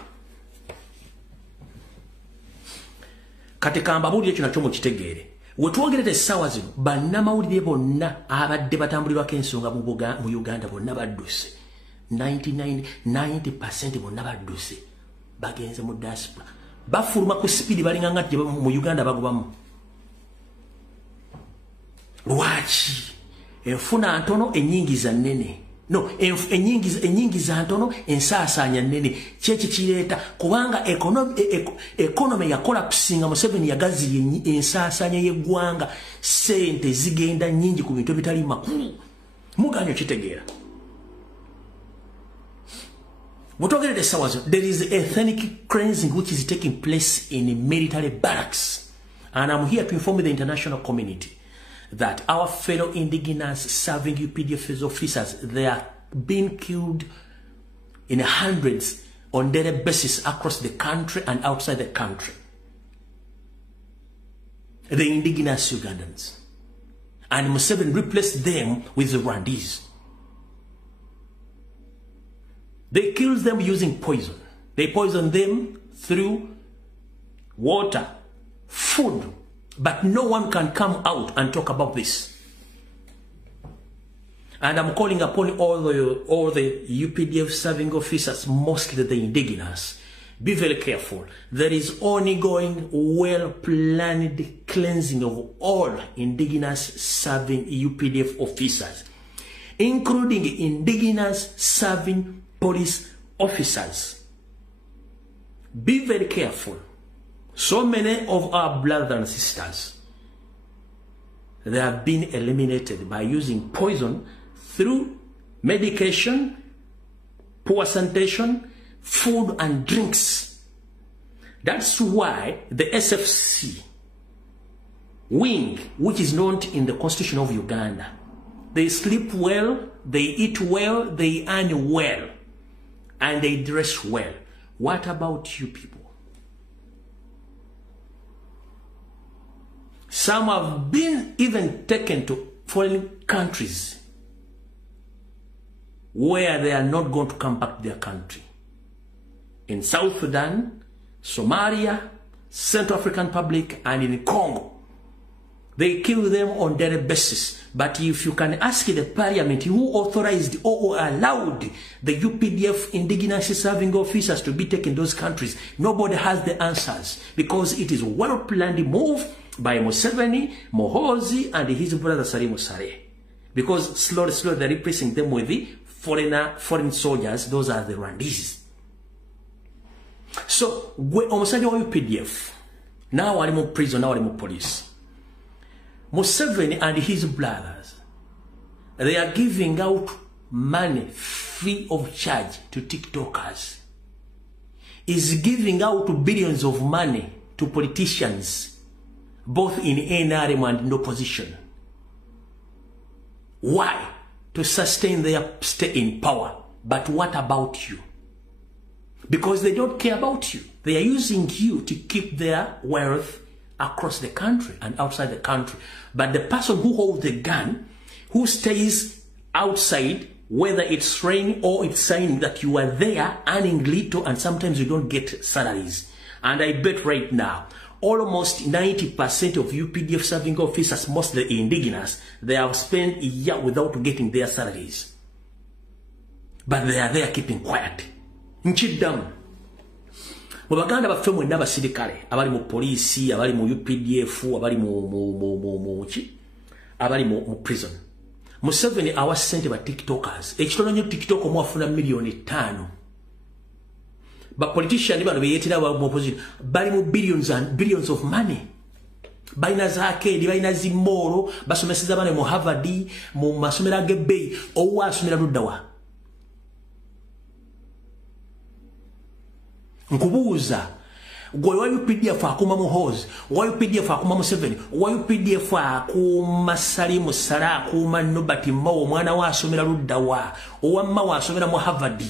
Katika mbabuli yetu nachomo kitegeere. Wetuogerete sawa zino bannamawulire bonna abadde batambulirwako ensonga mu Uganda bonna badduse. 90% bonna badduse. Bagenze mu diaspora. Bafuluma ku speed balinga ngati mu Uganda bagobamu. Lwaki enfuna ntono enyingiza nnene No, enyingi za ntono ensaasaanya nnene kyeki kireeta kubanga economy ya collapsing Museveni yagazi ensaasaanya y'eggwanga sente zigenda nnyingi ku bintu bitali makulu muganyo kitegeera mutogerere sawazo. There is ethnic cleansing which is taking place in military barracks, and I'm here to inform the international community that our fellow indigenous serving UPDF officers, they are being killed in hundreds on daily basis across the country and outside the country. The indigenous Ugandans. And Museveni replaced them with the Rwandese. They killed them using poison. They poisoned them through water, food, but no one can come out and talk about this. And I'm calling upon all the UPDF serving officers, mostly the indigenous, be very careful. There is ongoing, well-planned cleansing of all indigenous serving UPDF officers, including indigenous serving police officers. Be very careful. So many of our brothers and sisters, they have been eliminated by using poison through medication, poor sanitation, food and drinks. That's why the SFC wing, which is not in the Constitution of Uganda, they sleep well, they eat well, they earn well, and they dress well. What about you people? Some have been even taken to foreign countries where they are not going to come back to their country. In South Sudan, Somalia, Central African Republic, and in Congo. They kill them on daily basis. But if you can ask the parliament who authorized or allowed the UPDF indigenous serving officers to be taken in those countries, nobody has the answers, because it is a well-planned move by Museveni, Mohozi, and his brother Salim Saleh. Because slowly they're replacing them with the foreign soldiers. Those are the Rwandese. So, omusajja wa UPDF, now ali mu prison, now ali mu police. Museveni and his brothers, they are giving out money free of charge to TikTokers. Is giving out billions of money to politicians, both in NRM and in opposition. Why? To sustain their stay in power. But what about you? Because they don't care about you. They are using you to keep their wealth across the country and outside the country. But the person who holds the gun, who stays outside, whether it's rain or it's saying that you are there earning little and sometimes you don't get salaries. And I bet right now, almost 90% of UPDF serving officers, mostly indigenous, they have spent a year without getting their salaries. But they are there keeping quiet. Nchiddamu. Mu baganda baffe mwenna abasirikale abali mu poliisi, abali mu UPDF, abali mu prison. Museveni awa ssente ba TikTokers. Ekitono nnyo TikTok mwafuna $5,000,000. Ba politician bano beyeetera mu opposition bali mu billions and billions of money. Balina zaakeedi, balina zimmoro, basomeseza bana mu Harvard, mu masomero ag'ebbeeyi, owa asomera luddawa. Nkubuuza, gwe wa UPDF akuma Muhoozi, wa UPDF akuma Museveni, wa UPDF akuma Salimu Saleh, akuma Nobert Mao, omwana wa asomera luddawa, owa Mao asomera mu Harvard.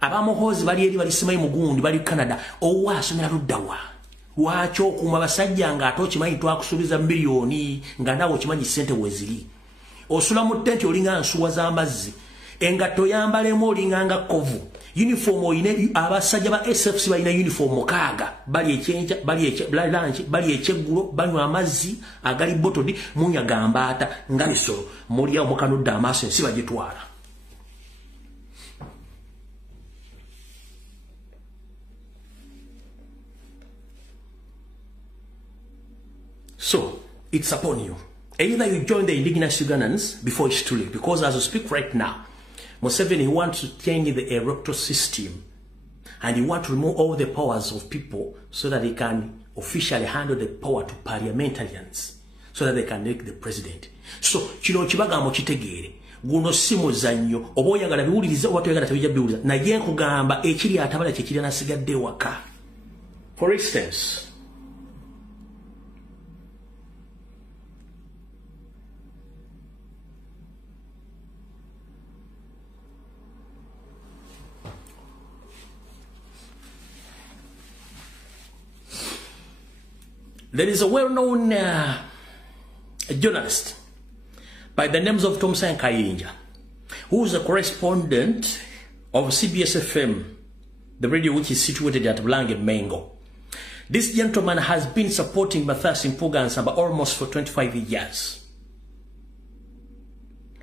Aba Muhoozi bali eri bali Simayi Mugundi, bali Canada, owa asomera luddawa. Lwaki okuuma basajja nga ate okimanyi twakusuubiza miliyoni nga nawe okimanyi ssente weziri? Osula mu ttenti olinga nsuwa z'amazzi, engatto yambalemu olinganga kovu. Uniform oyine abasajja ba SFC balina uniform mukaaga, bali ekyenja, bali lunch, bali ekyeggulo, banywa amazzi agali botodi, munyaga ambaata nga bisolo, muli awo mukanudde amaaso ensi bagitwala. So, it's upon you. Either you join the indigenous Ugandans before it's too late, because as I speak right now, Museveni, he wants to change the electoral system. And he wants to remove all the powers of people so that they can officially handle the power to parliamentarians. So that they can elect the president. So, kino kibagambo kitegere. Guno simu zanyo. Obo yagala biwuliriza watu yagala tabija biwuliza. Na ye kugamba ekiri atabala kikiri nasigadde waka. For instance, there is a well-known journalist by the names of Thompson Kayinja, who is a correspondent of CBS FM, the radio which is situated at Bulange Mengo. This gentleman has been supporting Mathias Mpuuga and Samba almost for 25 years.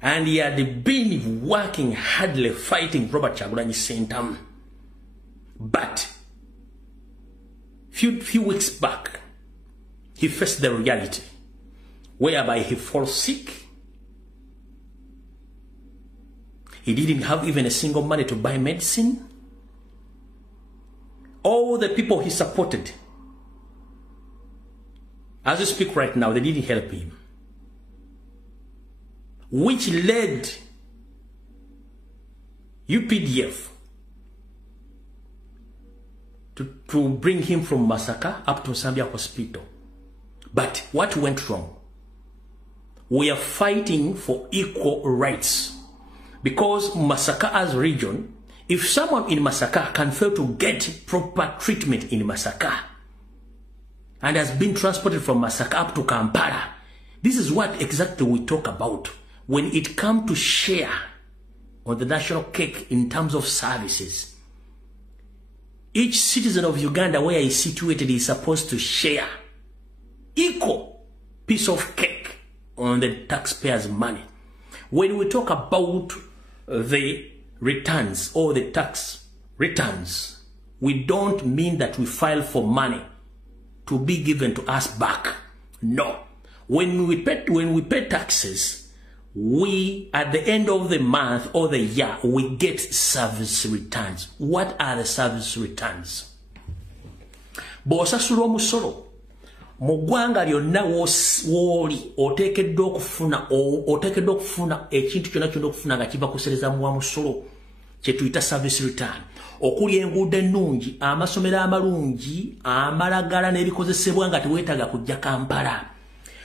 And he had been working hardly fighting Robert Kyagulanyi Ssentamu. But few weeks back, he faced the reality whereby he falls sick. He didn't have even a single money to buy medicine. All the people he supported, as we speak right now, they didn't help him. Which led UPDF to bring him from Masaka up to Zambia Hospital. But what went wrong? We are fighting for equal rights. Because Masaka as region, if someone in Masaka can fail to get proper treatment in Masaka and has been transported from Masaka up to Kampala, this is what exactly we talk about when it comes to share on the national cake in terms of services. Each citizen of Uganda where he is situated is supposed to share equal piece of cake on the taxpayers' money. When we talk about the returns or the tax returns, we don't mean that we file for money to be given to us back. No. When we pay taxes, we, at the end of the month or the year, we get service returns. What are the service returns? Bw'osasula omusolo mu ggwanga lyonna w'oli oteekeddwa okufuna ekintu kyonna kyonna okufuna nga kiva kusereza mu wa musolo kye tuyita service return. Okuli enguudo ennungi, amasomero amalungi, amalagala n'ebikozesebwa nga teweetaaga kujja Kampala.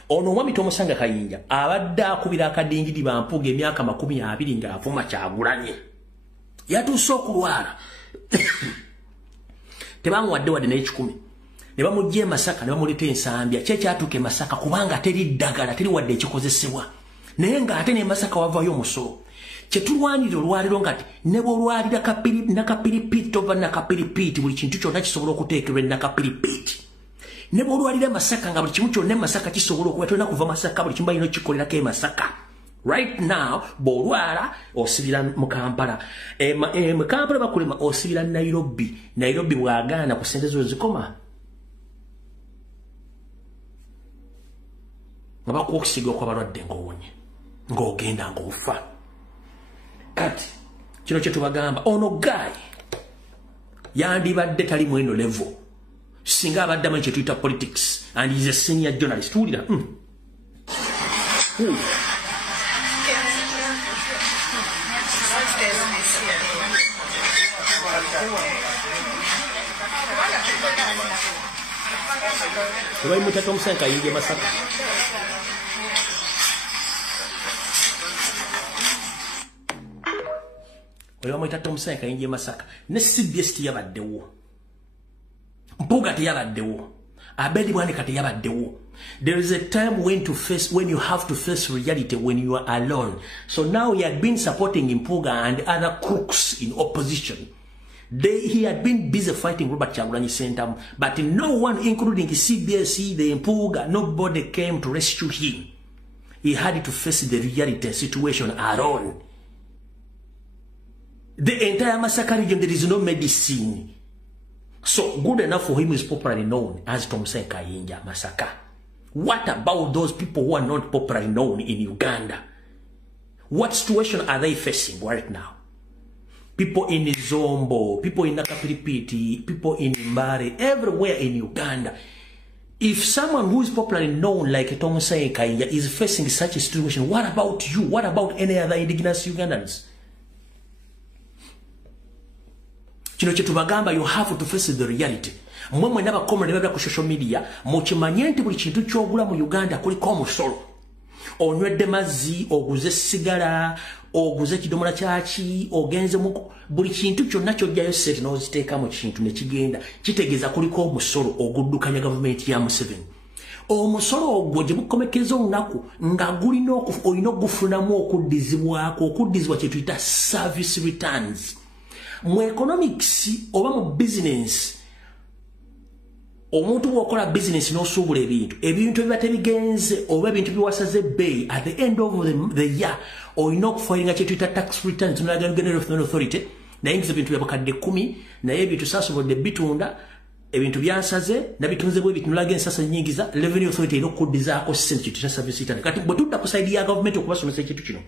Ono omwami Thompson Kayinja abadde akubira akadingidi Bampuuga emyaka 20 ng'avuma Kyagulanyi. Yatuuse okulwala. Tebamuwadde wadde n'ekikumi. Ne bamugye Masaka ne bamuleta ensambya. Kyatuuka Masaka kubanga teri ddagala, teri wadde ekikozesebwa. Naye ng'ate ne Masaka wavayo omusolo. Kyetulwanira olwaliro ngati ne bw'olwalira nakapiripiti ova nakapiripiti buli kintu kyonna kisobola okuteekerwa nakapiripiti. Ne bw'olwalira Masaka nga buli kimu kyonna Masaka kisobola okuba tolina kuva Masaka buli kimu balina okikolerako Masaka. Right now, bw'olwala osibira mu Kampala. Mu Kampala bakulema osibira Nairobi. Nairobi bw'agaana ku ssente zo zikoma. Nga bakuwa okusiga okw'abalwadde ng'owonye. Ng'ogenda ng'ofa. Kati, kino kye tubagamba, ono guy yandibadde tali mu eno level. Singa abadde amanyi kye tuyita politics and he's a senior journalist. Tuwulira. Tubaimuta Thompson Kayinja Masaka. Oyamwita Thompson Kayinja Masaka. Ne CBS teyabaddewo. Mpuuga teyabaddewo. Abedi Bwanika teyabaddewo. There is a time when you have to face reality when you are alone. So now he had been supporting Mpuuga and other crooks in opposition. He had been busy fighting Robert Kyagulanyi Ssentamu, but no one, including CBS, the Mpuuga, nobody came to rescue him. He had to face the reality situation alone. The entire Masaka region, there is no medicine. So good enough for him is popularly known as Thompson Kayinja Masaka. What about those people who are not popularly known in Uganda? What situation are they facing right now? people in Zombo, people in Nakapiripiti, people in Mbare, everywhere in Uganda. If someone who is popularly known like Tom Kainja is facing such a situation, what about you? What about any other indigenous Ugandans? Chino chetubagamba, you have to face the reality. Mwe naba komre nebabya ku social media, mukimanye nti buli kintu kyogula mu Uganda kuliko omusolo. Onywedde mazzi, oguze sigara, oguze kidomola kyaki, ogenze mu buli kintu kyonna kyojjayo set n'oziteeka mu kintu ne kigenda. Kitegeeza kuliko omusolo oguddukanya government ya Museveni. Omusolo ogwo gye bukomekeza olunaku nga gulina olina okufunamu okuddizibwako, okuddizibwa kye tuyita service returns. Mu economics oba mu business, omuntu bw'okola business n'osuubula ebintu ebiba tebigenze oba ebintu biwasaze ebbeeyi at the end of the year olina okufayiringa kye tuyita tax returns to Uganda Revenue Authority. Nayingiza ebintu bya bakadde 10 naye ebintu saasobodde bitunda ebintu byansaze nabitunzebwa ebitunulaga ensasa nyingiza Revenue Authority erina okuddizaako sente kye tuyita service return. Kati bwe tudda ku side ya government okubasomesa ekintu kino,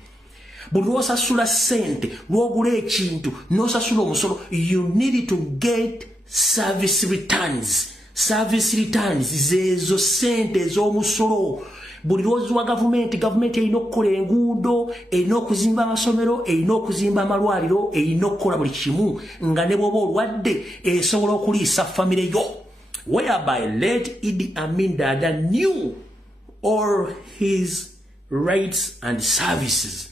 buli lw'osasula sente lw'ogula ekintu n'osasula omusolo, you need to get service returns. Service returns zezo sente ez'omusolo. Buli lwoziwa gavumenti erina okukola enguudo, erina okuzimba amasomero, erina okuzimba amalwaliro, erina okukola buli kimu nga ne bw'oba olwadde esobola okuliisa famire yo. Whereby late Idi Amin Dada knew all his rights and services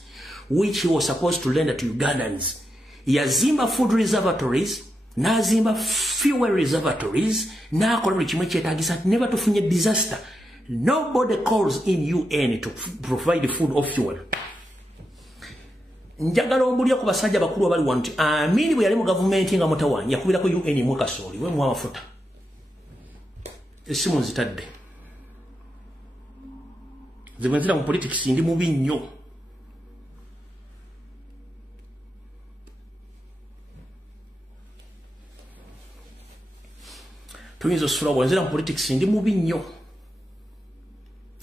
which he was supposed to render to Ugandans. Yazimba food reservatories, nazimba fuel reservatories, nakola buli kimu ekyetaagisa never tufunye disaster. Nobody calls in UN to provide food or fuel. Njagala ombulya ku basajja bakulu abali wano nti Amin bwe yali mu gavumenti nga mutawaanya yakubirako UN mu kasooli we mu amafuta. Essimu nzitadde. Nze nzira mu politics ndi mubi nnyo. Tuyinza osulawo nzira mu politics ndi mubi nnyo.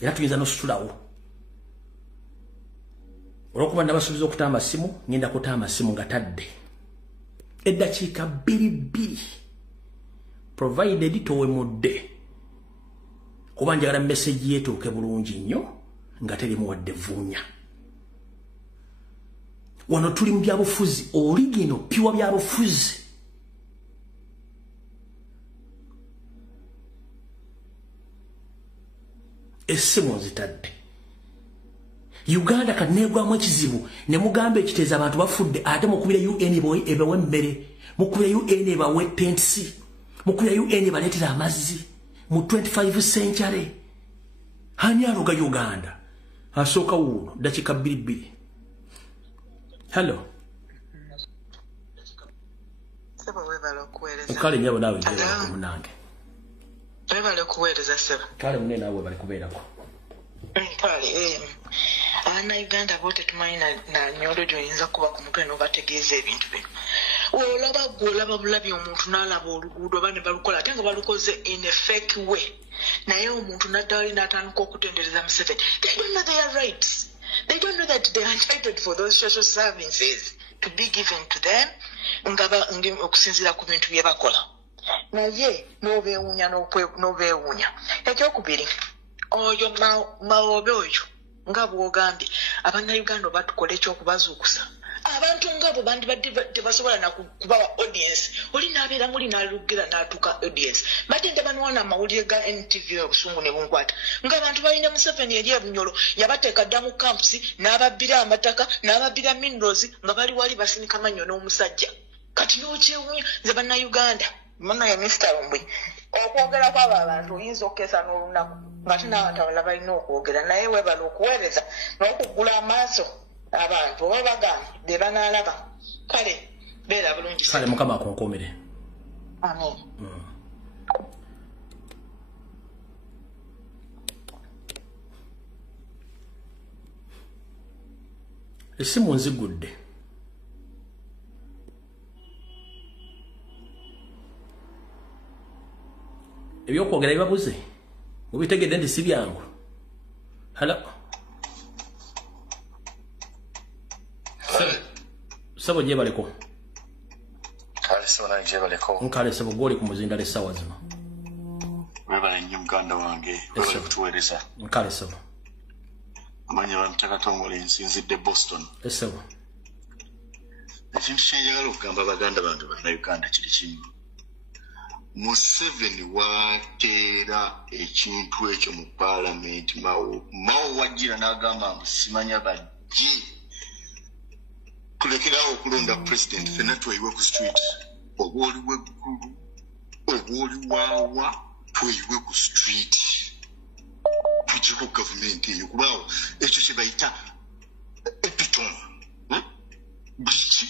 Era tuyinza n'osulawo. Olw'okuba nabasuubiza okutamba simu, ngenda kutamba simu nga tadde. Eddakiika 2 provided towemudde. Kuba njagala message yeetuuke bulungi nnyo nga terimuwadde vuunya. Wano tuli mu byabufuzi, original pure byabufuzi. Essimu nzitadde. Uganda kaneegwamu ekizibu ne mugamba ekiteeza abantu bafudde ate mukubira UN ebawe emmere, mukubira UN ebawe tents, mukubira UN ebaleetera amazzi mu 25th century. Ani aloga Uganda? Asooka wuuno dakiika 2. Hello. Kale nyabo naawe njera ku munange. Webale kuweereza seba. Kale munne naawe bali kubeerako. Kale abaana Uganda bo tetumanyi na nyondo gy'oyinza kuba ku mutwe n'obategeeza ebintu bino. Olaba bulabi omuntu n'alaba oluguudo oba ne balukola ate nga balukoze in a fake way. Naye omuntu naddala n'atandika okutendereza Museveni. They don't know their rights. They don't know that they are entitled for those social services to be given to them okusinziira ku bintu bye bakola. Naye n'obeewuunya n'obeewuunya. Ekyokubiri oyo mawobe oyo nga bw'ogambye abannayuganda batukola ekyokubazuukusa. Abantu ngabo bandibadde tebasobola nakubawa audience. Oli n'abeera muli n'alugira n'atuuka audience. Badde tebanwana amawulire ga NTV obusungu ne bunkwata. Ng'abantu balina Museveni eri ebunyolo yabateeka dda mu campusi n'ababbira amataka n'ababbira minerals nga bali wali basinika mannyo n'omusajja. Kati n'okyewuunya nze bannayuganda mwana ya Mr. Lumbwe okwogera kw'abo abantu oyinza okukeesa n'olunaku ng'ate n'abatawala balina okwogera naye webala okuweereza n'okugula amaaso abantu oba bagambye be banaalaba. Kale beera bulungi. Kale Mukama akonkomere. Amen. Essimu nzigudde. Ebyokwogera bibabuze mubitegedde nti si byangu. Hello. Sabo gye baleko. sona jebaleko nkale sebo goli ku muzinda le sawa zino webale nnyo muganda wange webale kutuweereza nkale sebo amanya bamutaka tongole nsinzidde Boston sebo ekintu kyenjagala okugamba baganda bantu bannayuganda kiri kimu Museveni wateera ekintu ekyo mu parliament Mao wajjira n'agamba simanya bajje kulekerawo okulonda president fenna tweyiwe ku street oba oli weggulu oba oli waawa tweyiwe ku street tujjeko gavumenti eyo kubaawo ekyo kye bayita epitome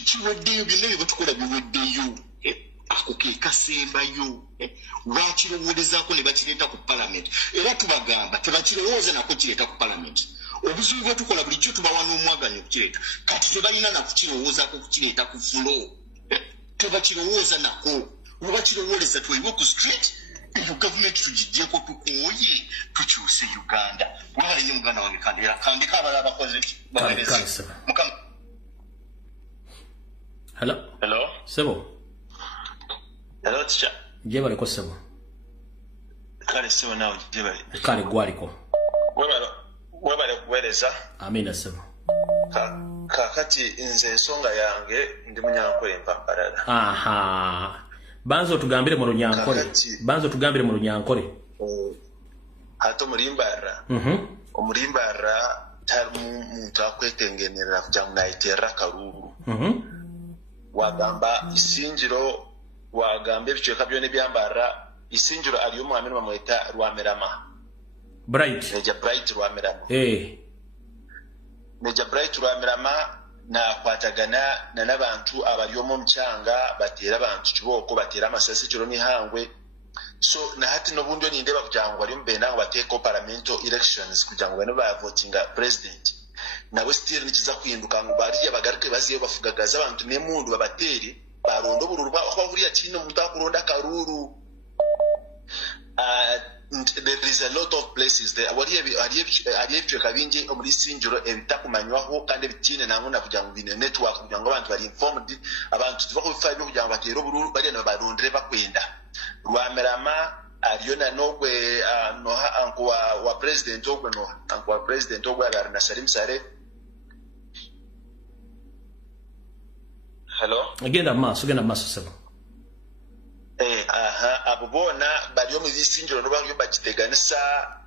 kiweddeyo byonna bye batukola biweddeyo ako ke kasembayo bakirowolezaako ne bakireeta ku parliament era tubagamba tebakirowooza nako kireeta ku parliament obuzibu bwe tukola bulijjo tubawa n'omwaganyi okukireeta kati tebalina nakukirowoozaako kukireeta ku fulo tebakirowooza nako oba kirowooleza tweyiwe ku street eyo gavumenti tugijjeko tukooye tukyuse Uganda wabale nnyo muganda wange kandika abala abakozi baweereza hello sebo hello teacher jebaleko sebo kale sebo nawe jebale kale gwaliko webale kuweereza amina sebo kakati nze ensonga yange ndi munyankole mpambalala aha banzo tugambire mu runyankole ate omulimbarra omulimbarra tali muntu akwetengenerera kugira ngu nayiterera kalulu wagamba isinjiro wagamba ebicweka byona ebyambarra isinjiro aliyo omwami bamweta Rwamerama Meja Bright Rwamerama Meja Bright Rwamerama nakwatagana n'abantu abalyomu omukyanga bateera abantu kiboko bateera amasasi kiro mihangwe so na hati nobundi onindeba kugira ngu bali mubenda ngo bateeko parliamentary elections kugira ngu bano bavotinga president nawe still nikiza kuhinduka ngo bariya bagaruke baziye bafugagaza abantu n'emundu babateere baronda obururu aho buriya kirina omuntu akulonda karuru there is a lot of places there ali ebicweka bingi omuli Sinjiro ebitakumanywaho kandi ebitine namuna kugira ngu bine network kugira ngu abantu bali informed abantu tibakubifa ebyo kugira ngu bateere obururu bariya nabo barondere bakwenda Rwamerama aliyo nanogwe anko wa president ogwe anko wa president ogwe abari na Salim Sare hello agenda maso sebo abo bona bali omu Sinjiro no bali bakiteganisa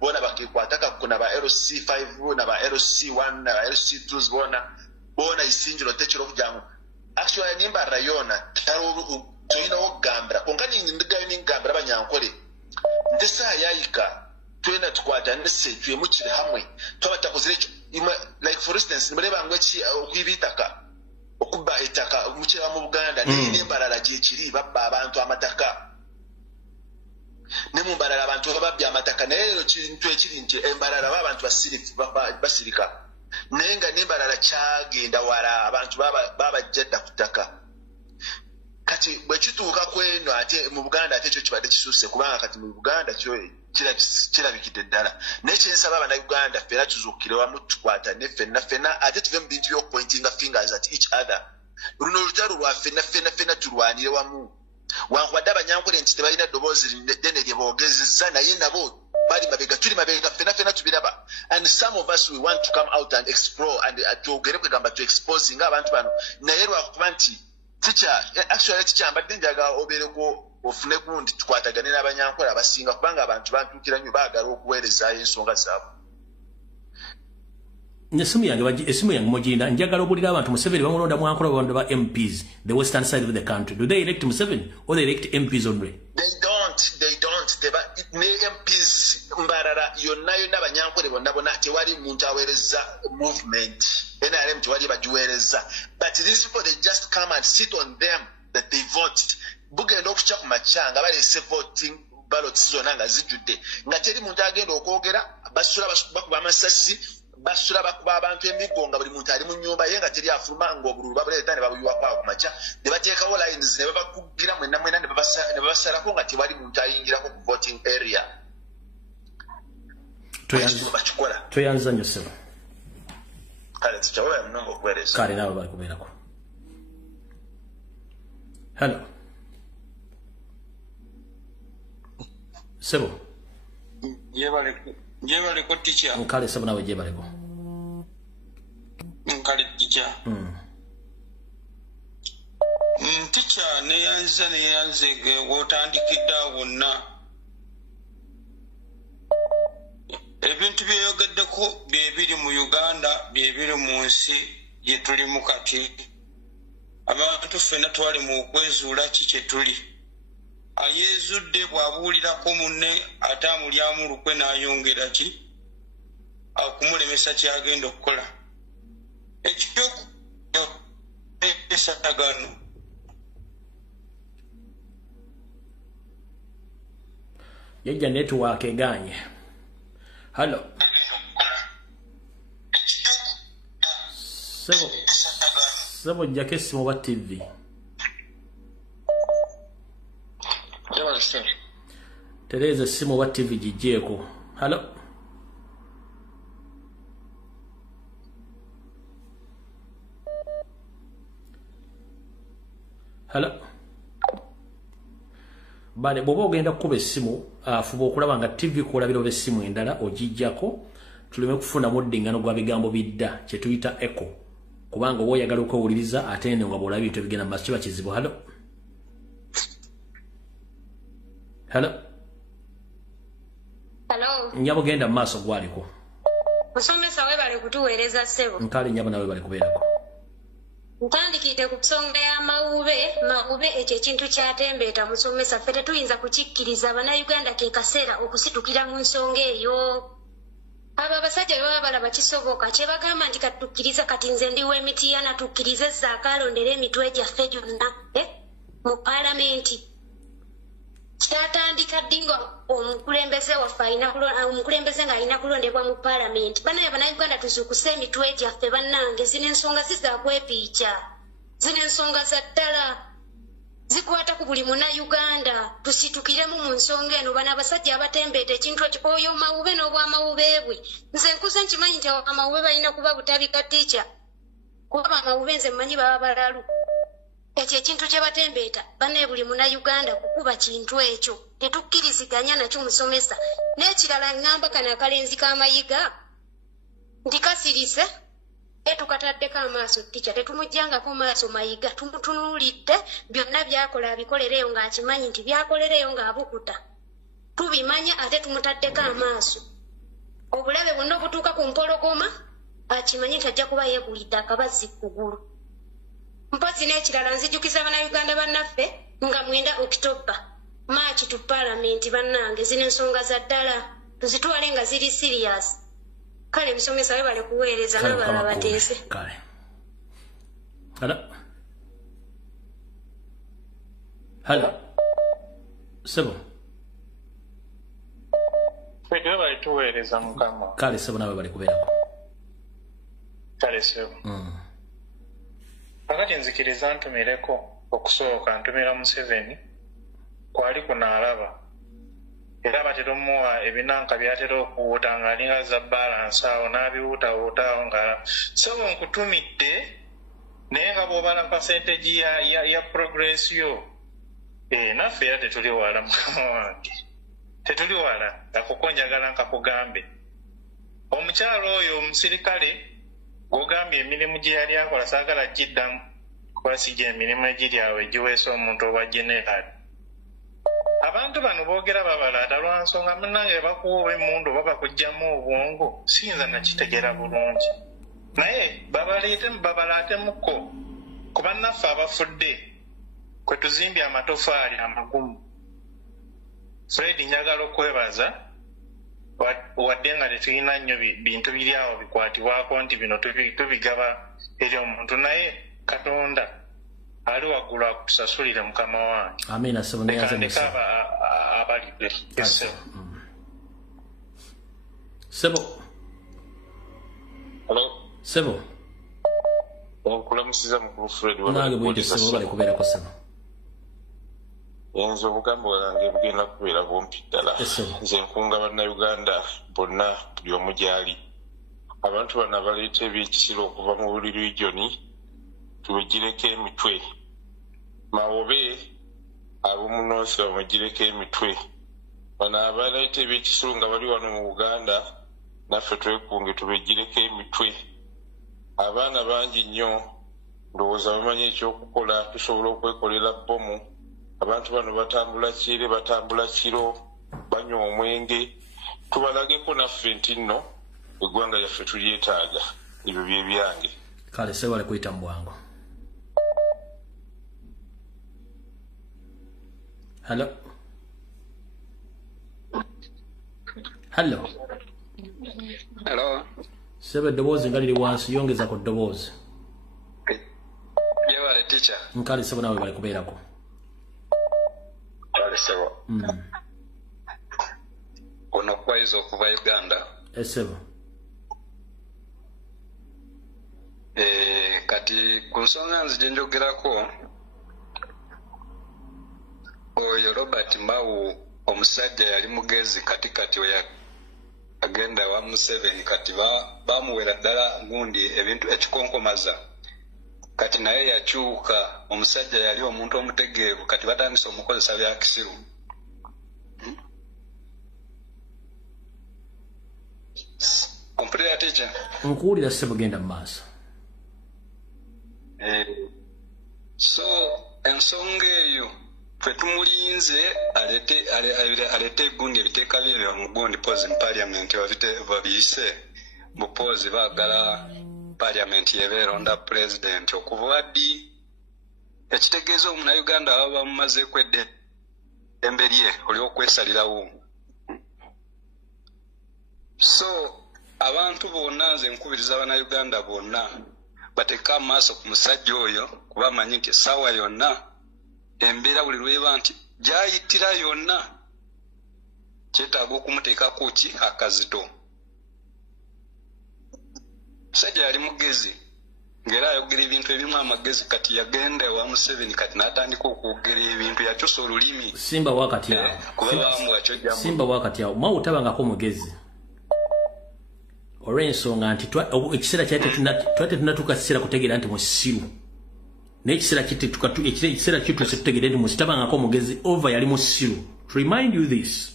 bona bakikwataka kuna ba LC5 na ba LC1 na ba LC2 bona Sinjiro tekiro kujangu actually nimba rayona taro toina ogambra onkani ndigayo ningambra abanyankole ndesa yayika twena tukwata ndese twemukire hamwe twabatakozire like for instance nibareba ngweki okwibitaka okuba itaka umukira mu Buganda n'imbarara gyekiri babba abantu amataka nemumbarara abantu bababya amataka nayo kintu ekiri nti embarara abantu basirika nenga nimbarara kyagenda wala abantu baba jedda kutaka kati bwekituuka kweno ate mu Buganda ate ekyo kibadde kisuse kubanga kati mu Buganda kyo kirabikidde ddala nekyensaba abannayuganda ffena tuzuukire wamu tukwata ne ffenna ate tuve mu bintu by'okupointinga fingers at each other luno olutalo lwa ffenna tulwanire wamu wankwadde abanyankole nti tebalina ddoboozi ddene lye boogezezza naye nabo bali mabega tuli mabega ffenna tubiraba and some of us we want to come out and explore and twogere kwegamba to exposing abantu bano naye lwakuba nti actually tikyambadde njaga obeereko ofune gundi tukwatagane n'abanyankole abasinga kubanga abantu bantuukira nnyo baagala okuweerezaayo ensonga zaabwe esimu yange mugirinda njagala obulira abantu Museveni bamulonda mwankola babantu ba MPs the western side of the country do they elect Museveni or they elect MPs only they don't ne MPs mbarara yonna abanyankole bonna tewali muntu aweereza movement NRM tewali bagiweereza but these people they just come and sit on them that they voted bugenda okuca ku makyanga balese voting ballots zonna nga zijjudde nga teri muntu agenda okwogera basula bakuba amasasi basula bakuba abantu emiggo nga buli muntu ali mu nnyumba ye nga teri afuluma ng'obululu babuleeta ne babuyiwako ku makya ne bateekawo lines ne babakugira mwena ne babasalako nga tewali muntu ayingirako ku voting area tweyanza nnyo sebo kale tukyawola munonga okuweereza kale naawe bali kubeerako hello Sebo. Jebale ko teacher. Nkale sebo nawe jebale ko. Nkale teacher. Teacher ne yanze wotandikidde wonna. Ebintu byeyogeddeko byebiri mu Uganda byebiri mu nsi gye tuli mu kati. Abantu ffenna twali mu kwezuula ki kye tuli. Ayezudde bw'abuulirako munne ate amulyamu lukwe n'ayongera ki okumulemesa kyagenda okukola. Esatagano yajja network eganye. Hello. Sebo jake simu wa TV. Tereza simu wa TV jijeko. Hello. Hello. Bale bobo ogenda kuba simu fuba okulaba nga TV kolabira obe simu endala ogijjako tuleme kufuna muddingano gwa bigambo bidda kye tuyita echo kubanga wo yagala okuwuliriza ate ne nga bola bintu bigenda mbasi kiba kizibu. Hello. Hello. Hello. Nyabo genda maaso gwaliko. Musomesa we bale kutuweereza sebo. Nkale nyabo nawe bale kubeerako. Ntandikidde ku nsonga y'amawube ekyo ekintu kyatembeeta musomesa ffe tetuyinza kukikkiriza Abannayuganda ke kaseera okusitukira mu nsonga eyo. Abo abasajja bwe baba balaba kisoboka kye bagamba nti katukkiriza kati nze ndi w'emitiana tukkirize zaakalondera emitwe gyaffe gyonna mu paalamenti. Kyatandika ddi nga omukulembeze waffe omukulembeze ng'alina kulondebwa mu paalamenti. Banaye Bannayuganda tuzuukuse emitwe gyaffe bannange. Zino ensonga zizakwepiica. Zino ensonga za ddala zikwata ku buli Munnayuganda. Tusitukiremu mu nsonga eno. Bano abasajja abatembeeta ekintu ekyo oyo mawube n'obwamawube bwe. Nze nkuze nkimanyi nti amawube balina kuba butabika ttica. Kuba amawube nze mmanyi baba balalu. Ekyo ekintu kye batembeeta banne buli Munnayuganda kukuba kintu ekyo tetukkiriziganya nakyo musomesa. N'ekirala ngamba kano akalenzi k'amayiga nti kasirise tukataddeko amaaso ttica tetumuggyangako maaso mayiga tumutunuulidde byonna byakola abikolereyo ng'akimanyi nti byakolereyo ng'abukuta tubimanya ate tumutaddeko amaaso. Obulabe bwonna obutuuka ku mpologoma akimanyi nti ajja kuba yeegulidde akabazzi kugulu. Mpozi n'ekirala nzijukiza Bannayuganda bannaffe nga 9 Oktoba Maachi tu paalamenti bannange zino ensonga za ddala tuzitwale nga ziri serious. Kale musomesa we bale kuweereza n'abalala bateese. Kale. Hello. Hello. Sebo. Federa bale tuweereza mukama. Kale sebo nawe bale kubeerako. Kale sebo. Kakati nzikiriza ntumireko okusooka ntumira Museveni kwali kunaalaba era batera omuwa ebinanka byatera okuwuuta ng'alinga za balansi awo n'abiwuutawuutaawo nga sebo nkutumidde naye nga bw'obala pasentegi ya progress yo naffe era tetuli wala mukama wange tetuli wala akuko njagala nkakugambe omukyalo oyo omusirikale ogambye emirimu gye yali akola saagala giddamu kuba sijja emirimu egiri awo egiweesa omuntu oba generali. Abantu bano boogera babalaata lwa nsonga munnange bakuwa emmundu oba bakuggyamu obwongo siyinza nakitegeera bulungi naye babalaatemukko ku bannaffe abafudde kwe tuzimbye amatofaali amagumu. Fred njagala okwebaza wadde nga tetulina nnyo bintu biri awo bikwatibwako nti bino tubigaba eri omuntu naye Katonda ali waggulu akutusasulire mukama wange. Amina sebo neyazemesa. Abalidde. Sebo. Hello. Sebo. Onkulamusiza mukulu Fred nange bwite sebo bale kubeerako sebo. Yenzo obugambo bwange bugenda kubeera bumpi ddala. Nze nkunga Bannayuganda bonna buli omu gyali. Abantu bano abaleeta ebyekisiro okuva mu buli regioni tubagireko emitwe. Mawobe ab'omu North bamugireko emitwe. bano abaleeta ebyekisiru nga bali wano mu Uganda naffe twekunge tubejjireko emitwe. Abaana bangi nnyo ndowooza bamanyi ekyokukola tusobola okwekolera bbomu. Abantu bano batambula kire batambula kiro banywa omwenge. Tubalageko naffe nti nno eggwanga lyaffe tulyetaaga. Ebyo bye byange. Kale sewale kuyita mu bwangu. Hello. Hello. Hello. Sebe dobozi ngali li wansi yongeza ku dobozi. Yewale teacher. Nkali sebo nawe bali kubeerako. Yewale sebo. Ono kwaizo okuva Uganda. Sebo. Kati ku nsonga nzije njogerako oyo Robert Mbawu omusajja yali mugezi kati we agenda wa Museveni kati bamuwera ddala gundi ebintu ekikonkomaza kati naye yakyuka omusajja yali omuntu omutegeevu kati batandise omukozesa bya kisiru. Kompulira teacher. Nkuwulira sebo genda mu maaso. So ensonga eyo ffe tumulinze alete gundi ebiteeka bye mu gundi pose mu parliament babiyise mupozi baagala parliament yebeeronda president okuva ddi ekitegeeza omunauganda aba bamumazeeko eddembe lye olyokwesalirawo. So abantu bonna nze nkubiriza abanauganda bonna bateka amaaso ku musajja oyo kuba amanyi nti essaawa yonna embeera buli lweba nti gyayitira yonna kyetaaga okumuteekako ki akazito. Musajja yali mugezi ng'era ayogera ebintu ebirimu amagezi kati yagenda ewa Museveni kati n'atandika okwogera ebintu yakyusa olulimi. Simba wakati awo. Kuba bamuwakyojjamu. Simba wakati awo. Mwawe otabangako mugezi. Olw'ensonga nti ekiseera twate tunatuuka kiseera kutegeera nti musiru. N'ekiseera kituuse tutegeera nti musitabangako mugezi over yali musiru. To remind you this,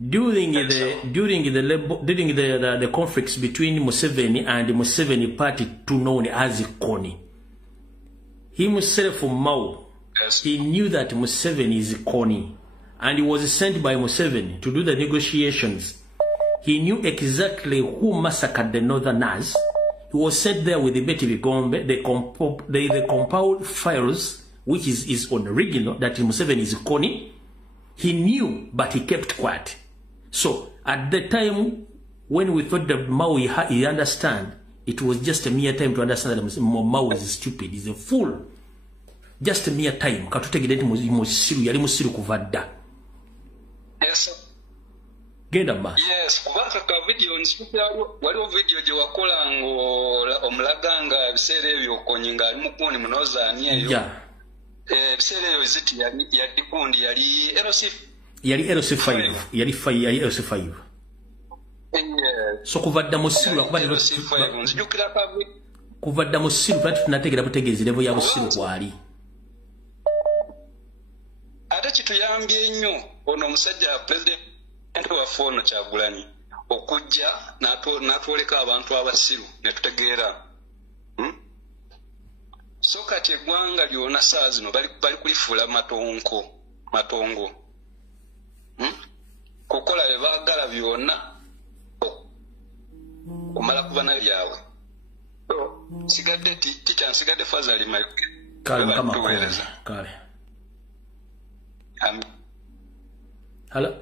during the conflicts between Museveni and the Museveni party known as Koni, himself Mao, he knew that Museveni is Koni, and he was sent by Museveni to do the negotiations. He knew exactly who massacred the Northerners. He was sent there with the Betty Vigombe, the compiled files, which is on original, that Museveni is Koni. He knew, but he kept quiet. So, at the time, when we thought that Mao, he understand, it was just a mere time to understand that Mao is stupid, he's a fool. Just a mere time. Katutegedeti musiru, yali musiru kuvada. Yes, sir. Genda ma. Yes, kubaka ka video nsipyalo waliwo video gye wakola ngo omulaganga ebiseera ebyo konyinga ali mukuni munoza ani eyo. Yeah. Ebiseera ebyo ziti yali kundi yali LC5. Yali LC5. Yali LC5. Yeah. So kuvadda musiru kuba LC5 nzijukira ka video. Kuvadda musiru twati tunategera butegeezi level ya musiru kwali. Ate kituyambye nnyo ono omusajja president waffe ono Kyagulanyi okujja n'atwoleka abantu abasiru ne tutegeera. So kati eggwanga lyonna saa zino bali kulifuula matongo. Kukola bye baagala byonna kumala kuba na byabwe. Nsigadde tikya nsigadde Fazali Mayuge. Kale kama kale. Hello.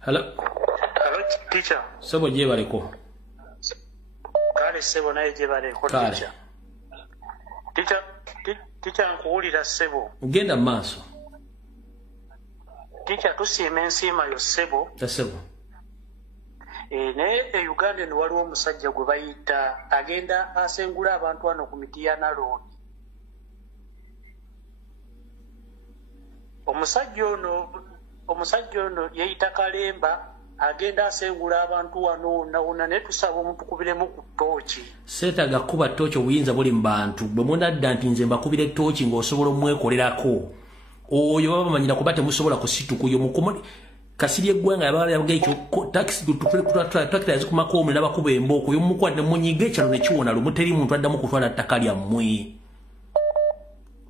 Hello. Hello, teacher. Sebo je baliko. Kale sebo naye je baliko teacher. Teacher nkuwulira sebo. Genda maaso. Teacher tusiima ensiima yo sebo. Sebo. Naye Uganda ni waliwo omusajja gwe bayita agenda asengula abantu wano ku Mityana Road. Omusajja ono yeyita Kalemba agenda asengula abantu wano wonna ne tusaba omuntu kubiremu ku ttooki. Seetaaga kuba ttooki obuyinza buli mu bantu. Bwe munadda nti nze mbakubira ettooki ng'osobola omwekolerako. oyo baba manyina kuba temusobola kusituka oyo mukomoni kasiri eggwanga yabala yabage ekyo taxi tutulekutula zikumako omuli n'abakuba embooko oyo mumukwate munyiga ekyalo ne kiwona lumuteri muntu addamu kutwala ttaka lyammwe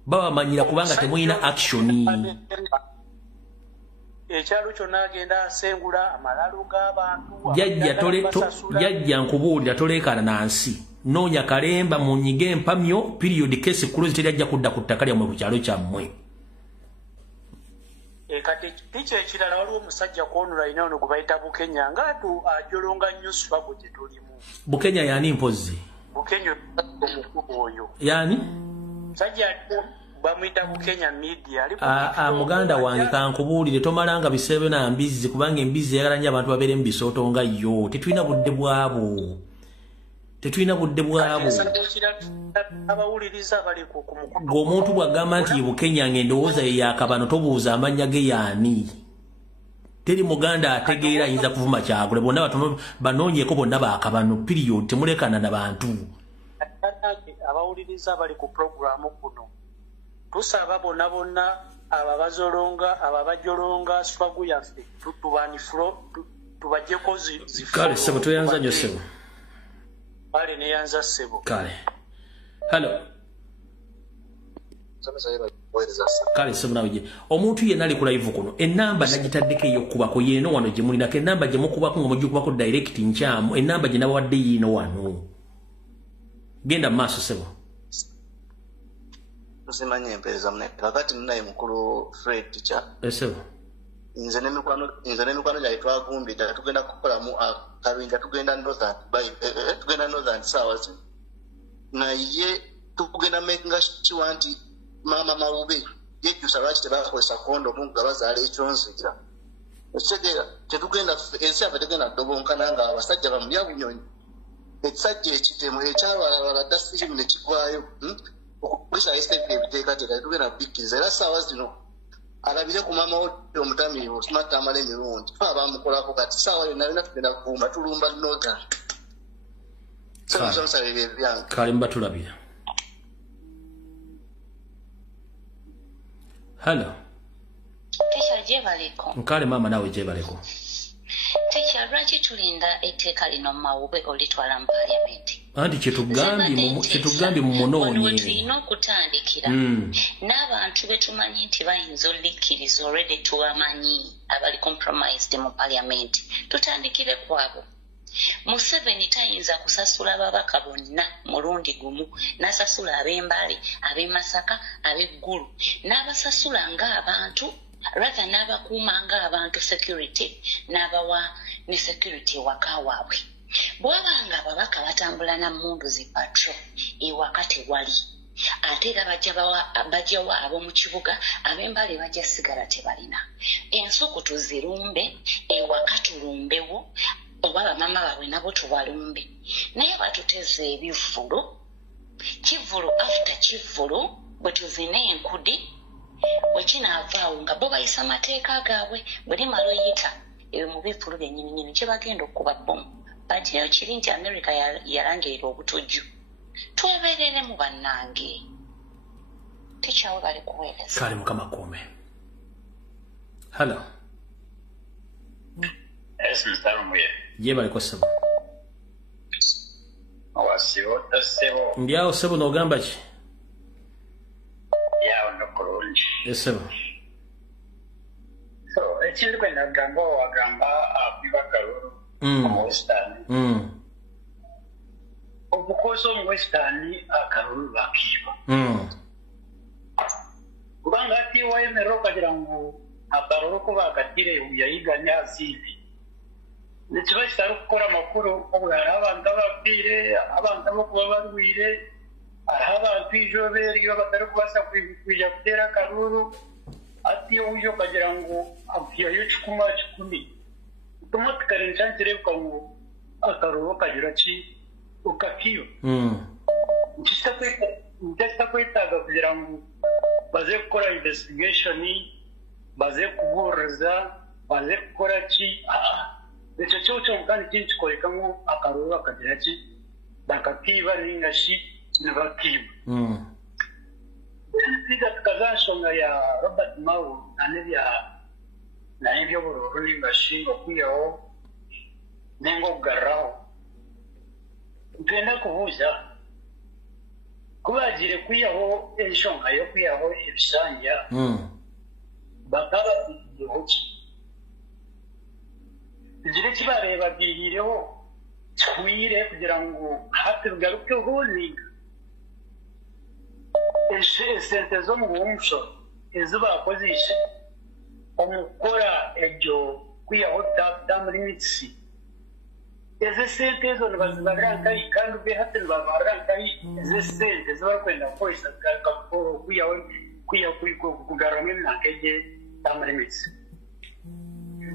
baba manyira kubanga temulina actioni ekyalo kyonna agenda asengula amalalo g'abantu jajja nkubuulira toleekana nansi noonya kalemba munyiga empamyo period case close teri ajja kudda ku ttaka lyammwe ku kyalo kyammwe kati kiki ekirala waliwo omusajja kwonula ina ono gwe bayita Bukenya ngaatu ajolonga nnyo swago gye tulimu Bukenya yani mpozi Bukenya omukulu oyo yani musajja bamuyita Bukenya media muganda wange kankubuulire tomalanga bisebe na mbizi kubanga embizi yagala nnyo abantu babeere mu bisooto nga yo tetulina budde bwabo abawuliriza bali ku mukulu ng'omuntu bw'agamba nti Bukenya ng'endowooza ye yakabano tobuuza amannya ge yaani teri muganda ategeera ayinza kuvuma kyagule bonna batono banoonyeeko bonna baakabano period temulekana na bantu abawuliriza bali ku programu kuno tusaba bonna ababazolonga ababajolonga swagu yaffe tubanifuro tubajjeko kale sebo toyanza nnyo sebo Kale neyanza sebo. Kale. Hello. Kale sebo nawije. Omuntu yenna ali ku live kuno. Enamba nagitaddeko ey'okubako yeeno wano gye mulinako enamba gye mukubako nga mujja kubako direct nkyamu enamba gye nabawadde yiino wano. Genda maaso sebo. Tusimanye empeereza munne. Kakati nnaye mukulu Fred Ticha. Sebo. Nze n'emikwano gyali twagumbira tugenda kukolamu akabinja tugenda northern sawas naye tugenda makinga sure nti maama mawube yejjusa lwaki tebakozesa kondomu nga bazaala ekyonzira ekitegeera tetugenda ensi yaffe tegenda dobonkana nga abasajja bamulya bunyonyi ekisajja ekitemu ekyalwalala dda firimu ne kigwayo okukulisa esiteefu ebiteekateeka tugenda bikkiriza era saawa zino alabire ku maama wo omutamiivu smart amala emirundi fe abamukolako kati saawa yonna alina tugenda kuuma tulumba noga semusamusalira ebyange kale mba tulabira halo Techa jebaleko nkale maama nawe jebaleko Techa lwaki tulinda etteeka lino mawube olitwala mu parliament anti kyetugambye mu munoonye tulina okutandikira n'abantu betumanyi nti bayinza olikkiriza already tubamanyi abali compromised mu parliament tutandikire kwabo Museveni tayinza kusasula ababaka bonna mulundi gumu n'asasula ab'Embale ab'Masaka ab'Eggulu n'abasasula ng'abantu rather n'abakuuma ng'abantu security n'abawa ne security waka waabwe bw'abanga ababaka batambula na mmundu zi patro ewaka tewali ate era bajjawa ab'omu kibuga ab'Embale bajja sigala tebalina ensuku tuzirumbe ewaka tulumbewo oba bamama baabwe nabo tubalumbe naye batuteza ebivulu kivulu after kivulu bwe tuzina enkudi bwe kinaavaawo nga bo bayisa amateeka gaabwe bwe limala oyita ebyo mu bivulu byennyininyini kye bagenda okuba bomu bagireyo kiri nti America yalangirira obutujju twebeereremu bannange tekyawe bali kuweereza kale mukama kuume halo yebaliko sebo ndyawo sebo n'ogamba ki esebo ekindi kwe nagamba wagamba bibakalulu omu western obukozi omu western akalulu bakiiba kubanga atiiwa emera okagira ngu akalulu kuba akatire yayiganya asiibi nekiba kitali kukola makulu obula hariho abantu abafiire abantu abakuba barwire hariho abantu ijo beeriyo batari kubaasa kwija kuteera akalulu ati oyo okagira ngu afiyayo 10 automatically nkyankirebuka ngu akalulu okagira ki okakiyo nkitakwetaaga kugira ngu baze kukora investigation baze kubuuriza baze kukora ki ekyo kyokyo kandi kinkikoleka ngu akalulu akagira ki bakakiiba ningashi nebakiiba Piga tukazanshonga ya Robert Mao na hivyo bururu nimbashinga kuyaho nengo garaho ntwenda kubuza kubagire kuyaho enshonga yo kuyaho ebisanja bakaba igihugu gire kibareba birireho twire kugira ngo hafi bigaruke honinga sente zo mu bumuso izuba bakozishe omukora ebyo kuyaho damu limitsi eze sente zo nibazibarankayi kandi ube hati nibabarankayi eze sente zibakwenda kukozesa kuyaho kugaramo emyaka ege damu limitsi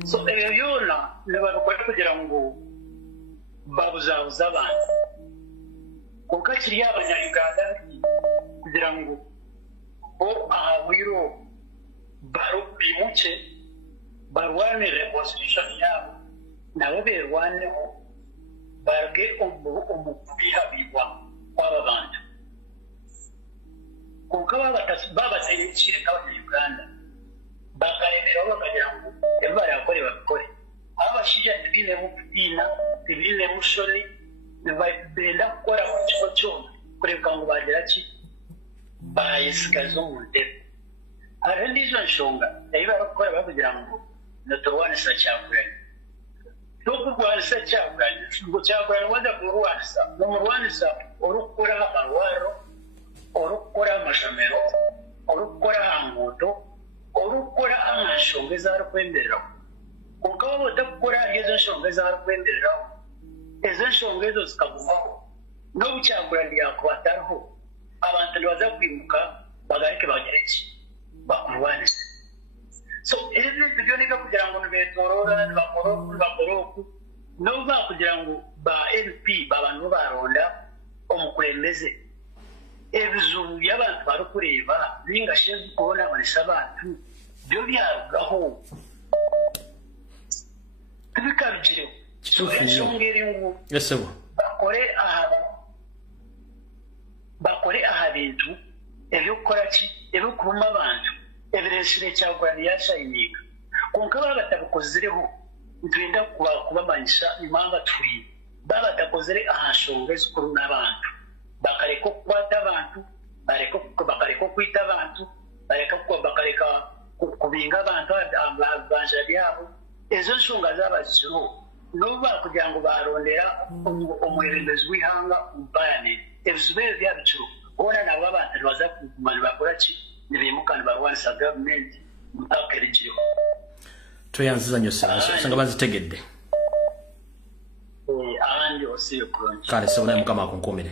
so eyo yona nibabikora kugira ngo babuzabuza abantu kuko kiri abanyarwanda kugira ngo bo ahawiro bimuke barwane reconstruction yabo nabo berwaneho barge umukubihabirwa kw'aba bantu kuko babategekire nk'abanyarwanda bakaremera bakagira ngo ejo bayakore babikore abashije tibine mu kutina tibine mu shoni benda gukora mu kigo cyose kureka ngo bagera ki bayisigaza mu ntebe hari n'izo nshonga yayi barakora bakugira ngo notorwanisa cyakuranye no kurwanisa cyakuranye ngo cyakuranye wanda kurwanisa no murwanisa urukora amawaro urukora amashomero urukora hangoto urukora amashonga zarukwenderera kuko abo bakora izo nshonga zarukwenderera izo nshonga zo zikagumaho no bucyakuranye yakwataraho abantu baza kwimuka bagarike bagereke bakurwanisa so ese tujye nika kugira ngo nibetorora bakoroku no bakugira ngo ba LP babantu baronda omukulembeze ebizu y'abantu barukureba ningashinzwe kubona abanisa abantu byo byarugaho tubikabijire shongeri ngo yesebo bakore aha bintu ebyo gukora ki ebyo kubuma abantu ebiresire cyagwa yashayininga konka babatabukozireho ntwenda kubamanyisha impamvu turi babatakozire ahashonge zikuru n'abantu bakareka kwata abantu bakareka kwita abantu bakareka kubinga abantu abanje byabo ezo nshonga zabaziro nuba kugira ngo barondera umwiremezi w'ihanga umpayane ebizubere byabicuru ubona nabo abantu baza kumana bakora ki nibimukana barwanisa government mutakerejeho tuyanziza nyose sanga bazitegedde abandi osiyo kronje kale sebona mukama akunkomere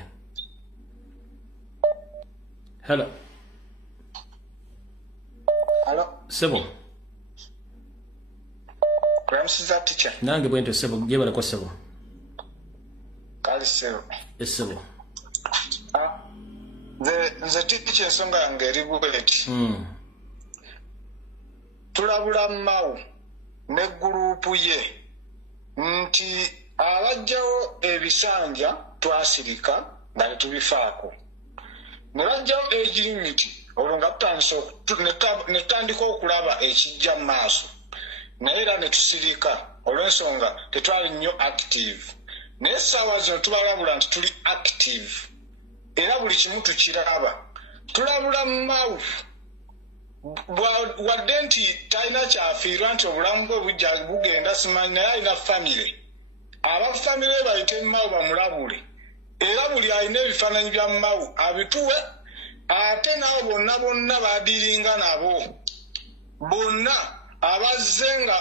hello sebo Ramsiza teacher nange bwento sebo gebala ko sebo kale sebo sebo the teacher songa ngeri bweleti tulabula mawu ne gurupu ye nti abajjawo ebisanja twasirika nga tubifaako ne bajjawo egirimiti olwo nga netandika okulaba ekijja mu maaso naye era ne tusirika olw'ensonga tetwali nnyo active naye essaawa zino tubalabula nti tuli active era buli kimu tukiraba tulabula mu mawu wadde nti talina kyafiirwa nti obulamu bwe bujja bugenda simanyi naye alina famire abafamire bayite mumawu bamulabule era buli alina ebifaananyi bya mumawu abituwe ate nabo bonna badiringa nabo bonna abazze nga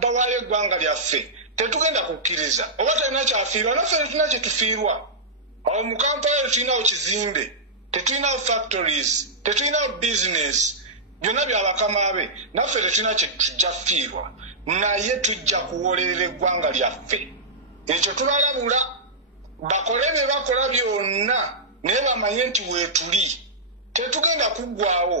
bawala eggwanga lyaffe tetugenda kukkiriza oba talina kyafiirwa naffe tetulina kyetufiirwa awo mu kampala tetulinawo kizimbe tetulinawo factories tetulinawo business byonna byabakama be naffe tetulina kyetujja fiirwa naye tujja kuwolerera eggwanga lyaffe ekyo tubalabula bakole bye bakola byonna naye bamanye nti weetuli tetugenda kuggwawo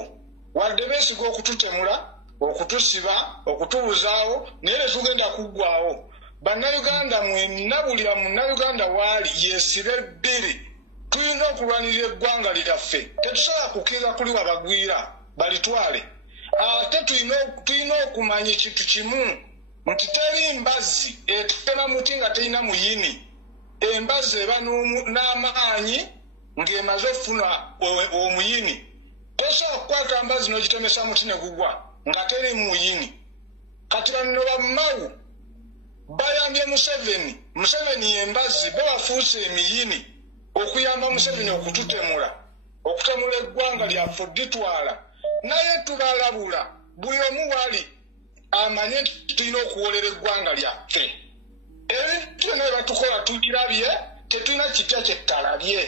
wadde beesiga okututemula okutusiba okutubuzaawo naye tetugenda kuggwawo bannayuganda mwenna buli munnayuganda waali yeesibe bbiri tuyinza okulwanirira eggwanga litaffe tetusobola kukkiriza kuli wabagwira balitwale ate tulina okumanya ekintu kimu nti teri mbazzi etema muti nga terina muyini embazzi eba n'amaanyi ng'emaze okufuna omuyini tosobola kukwata mbazzi n'ogitemesa muti ne gugwa nga teri muyini kati bano bammawu bayambye Museveni embazzi bo bafuuse emiyini okuyamba Museveni okutemula eggwanga lyaffe ditwala naye tubalabula buli omu wali amanye nti tulina okuwolera eggwanga lyaffe ebintu byonna bye batukola tugirabye tetulina kitya kyetutalabye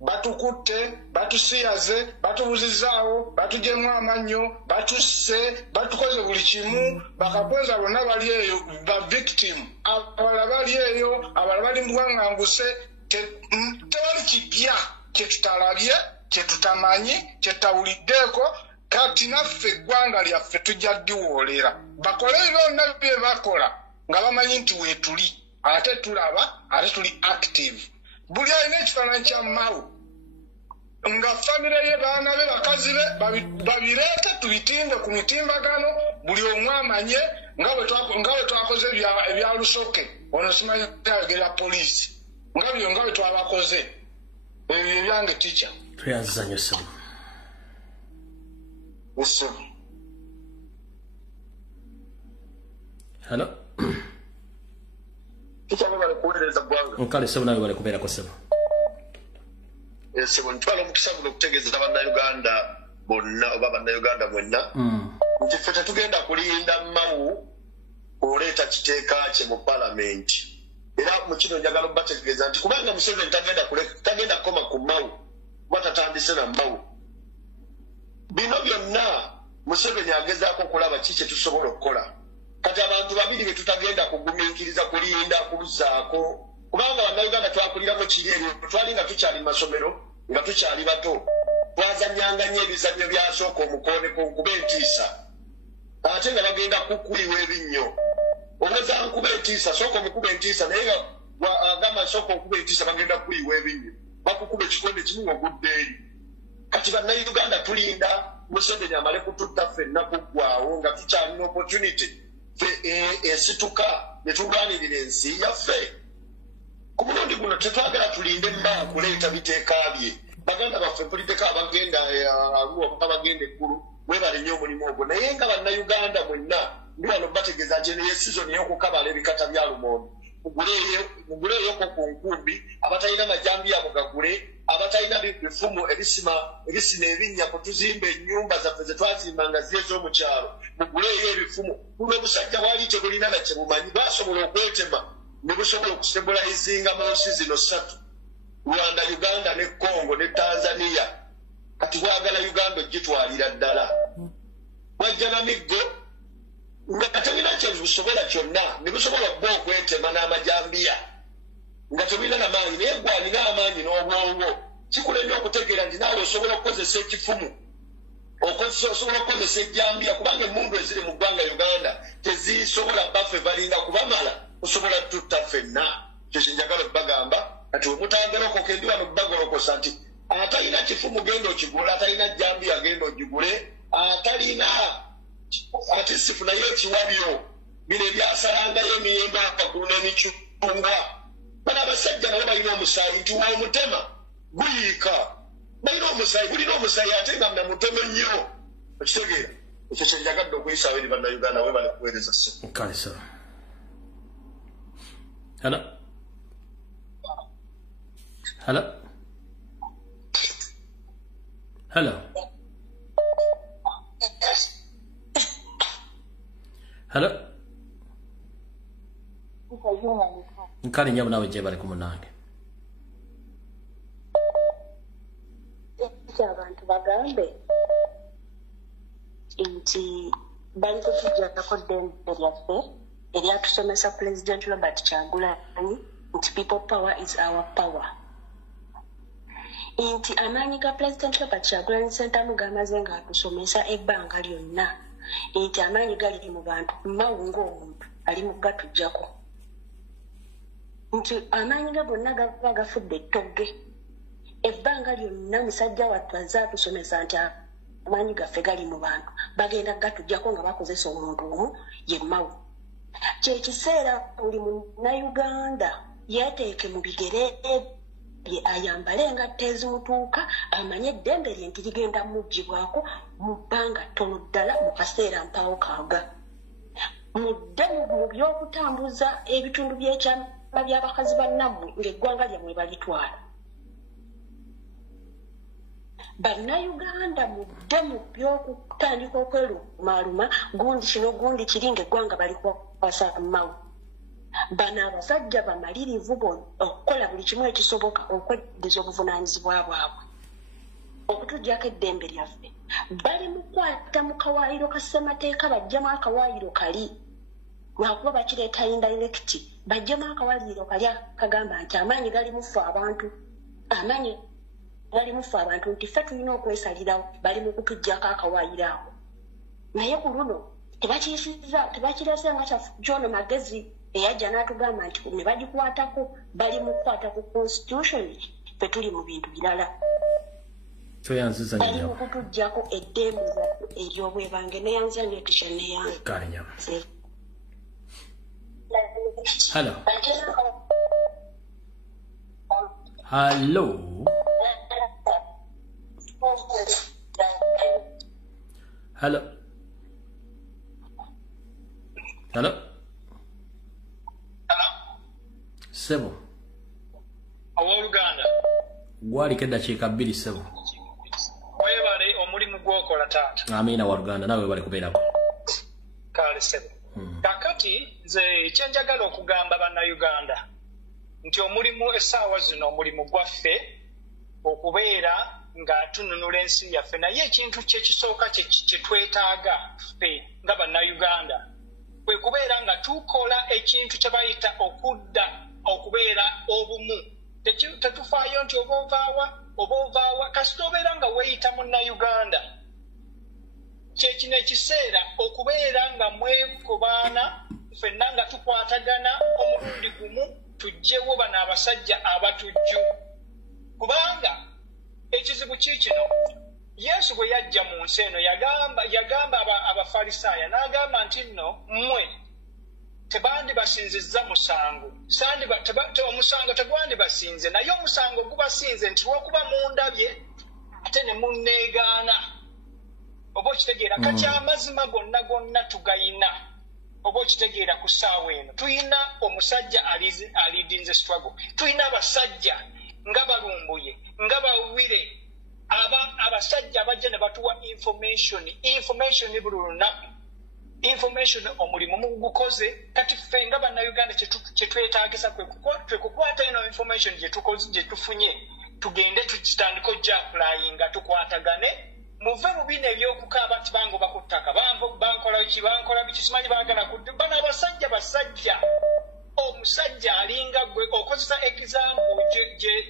batukutte batusiyaze batubuzizaawo batugemu amannyo batusse batukoze buli kimu bakagonza bonna bali eyo ba victim abalala bali eyo abalala bali mu bwaŋŋanguse tewali kipya kyetutalabye kyetutamanyi kyetutawuliddeeko kati naffe eggwanga lyaffe tujja ddiwoolera bakole byonna bye bakola nga bamanyi nti weetuli ate tulaba ate tuli active buli alina ekifaananyi kya Mao nga famire ye baana be bakazi be babireete tubitinde ku mitimbagano buli omu amanye nga bwe twakoze ebya Lusoke ono simanyi ayogera poliisi nga bwe twabakoze ebyo ebyange tica tuyazanyo ssebo Hello? Nkale ssebo nawe bale kubeerako ssebo sebo ntwala omukisa guno okutegeeza bannayuganda bonna oba bannayuganda mwenna nti ffe tetugenda kulinda Mao oleeta kiteeka kye mu palamenti era mu kino njagala bategeeza nti kubanga Museveni tagenda kukoma ku Mao kuba tatandise na Mao bino byonna Museveni agezaako okulaba ki kye tusobola okukola kati abantu babiri be tutagenda kugumiikiriza kulinda kuluzaako kubanga bannayuganda twakuliramu kiri ebyo twali nga tukyali mu masomero nga tukyali bato twazannyanga nnyo ebizannyo byasooka omukoone kuba entiisa ate nga bagenda kukuliwa ebinnyo omuza nkuba entiisa sooka omukuba entiisa naye agamba sooka okuba entiisa bagenda kukuliwa ebinnyo bakukuba ekikonde kimu ng'ogudde eri kati bannayuganda tulinda Museveni amale kututta ffenna kuggwaawo nga tukyalina opportunity esituka ne tulwanirira ensi yaffe ku mulundi guno tetwagala tulinde Mao kuleeta biteeka bye baganda baffe mpulideko abagenda Arua abagenda eggulu webale nnyo omulimu ogwo naye nga bannayuganda mwenna ndi wano bategeeza nti eno yesizoni ey'okukabala ebikata bya lumonde muguleeyoko ku nkumbi abatalina majambiya mugagule abatalina bifumu ebisina ebinnya kutuzimba ennyumba zaffe ze twazimbanga ziye z'omukyalo muguleeyo ebifumu buno obusajja bwali tebulina na kyebumanyi basobola okwetema ne busobola okusembulayizinga mu nsi zino 3 Rwanda Uganda ne Congo ne Tanzania kati bwagala Uganda ogitwalira ddala wajja na miggo nga tebulina kyebusobola kyonna ne busobola bbo okwetema n'amajambiya nga tebulina n'amaanyi naye gwalina amaanyi n'obwongo kikulemye okutegeera nti naawe osobola okukozesa ekifumu osobola okukozesa ejjambiya kubanga emmundu eziri mu ggwanga Uganda tezisobola baffe balinda kubamala osobola tutta ffenna kyo kyenjagala okubagamba kati we mutagalokoka endi wano bagolokosa nti atalina kifumu genda okigula atalina jjambiya genda ogigule atalina ate sifu naye ekiwabyo bino ebyasalangayo emiyembe akagulu n'emicungwa bano abasajja nabo balina omusaayi nti woomutema guyiika balina omusaayi gulina omusaayi ate nga namuteme nnyo okitegeera ekyo kyenjagadde okuyisaawo eri bannayuganda we bali kuweereza ssebo kale sawa Hello? Hello? Hello? Hello? Nkali nyabu nawe je bali kumunange. Abantu bagambe nti bali kutujjako ddembe lyaffe eryatusomesa President Robert Kyagulanyi nti people power is our power. Nti amaanyi ga President Robert Kyagulanyi Ssentamu gamaze ng'atusomesa ebbanga lyonna nti amaanyi gali mu bantu Mao ng'omuntu ali mu gatujjako nti amaanyi ga gonna gava gafudde ettogge ebbanga lyonna musajja wattu azze atusomesa nti amaanyi gaffe gali mu bantu bagenda gatujjako nga bakozesa omuntu omu ye Mao. Kyekiseera buli munnayuganda yeeteeke mu bigere bye ayambale engatta ezimutuuka amanye eddembe lye nti ligenda muggyibwako mu bbanga ttono ddala mu kaseera mpaawo kaaga. Mudde mu by'okutambuza ebitundu by'ekyama by'abakazi bannammwe ng'eggwanga lyammwe balitwala. Bannayuganda mudde mu by'okutandika okwerumaaluma gundi kino gundi kiri ng'eggwanga balikwasa Mao. Bano abasajja bamalirivu okukola buli kimu ekisoboka okweddiza obuvunaanyizibwa bwabwe okutuggyako eddembe lyaffe. Bali mu kwata mu kawaayiro ka ssemateeka bajjamu akawaayiro kali lwakuba bakireeta indirect bajjamu akawaayiro kali akagamba nti amaanyi gali mufe abantu nti ffe tulina okwesalirawo bali mu kutuggyako akawaayiro ako. Naye ku luno tebakirese nga kya John Magezi eyajja n'atugamba nti ne bagikwatako bali mu kukwata ku constitution ffe tuli mu bintu birala. Bali mu kutuggyako eddembe ery'obwebange neyanzya netisha neyanze. Hello. Hello. Hello. Hello. Sebo. Ow'Oluganda. Gwaliko eddakiika 2 Sebo. Webale omulimu gw'okola taata. Amiina wa Luganda nawe webale kubeerako. Kale Sebo. Kakati nze kyenjagala okugamba bannayuganda nti omulimu essaawa zino omulimu gwaffe okubeera nga tununula ensi yaffe naye ekintu kyekisooka kye twetaaga ffe nga bannayuganda kwe kubeera nga tukola ekintu kye bayita okudda okubeera obumu. Tetufaayo nti oba ovaawa kasita obeera nga weeyita munnayuganda kyekino ekiseera okubeera nga mwekobaana ffenna nga tukwatagana omulundi gumu tuggyewo bano abasajja abatujju. Kubanga ekizibu kiikino Yesu bwe yajja mu nsi eno yagamba abafalisaaya n'agamba nti nno mmwe tebandibasinzizza musango omusango tegwandibasinze naye omusango gubasinze nti lw'okuba mundabye ate ne munneegaana. Oba okitegeera kati amazima gonna tugayina. Oba okitegeera ku ssaawa eno tuyina omusajja alidinze struggle. Tuyina abasajja nga Balumbuye nga Bawire abasajja abajja ne batuwa information buli lunaku. Information omulimu mugukoze kati ffe nga bannayuganda kye twetaagisa kwe kukwata eno information gye tufunye tugende tukitandika ojja applyinga tukwatagane muve mu bino ebyokukaaba nti bango bakuttaka bankola biki simanyi baagala bano abasajja omusajja alinga gwe okozesa example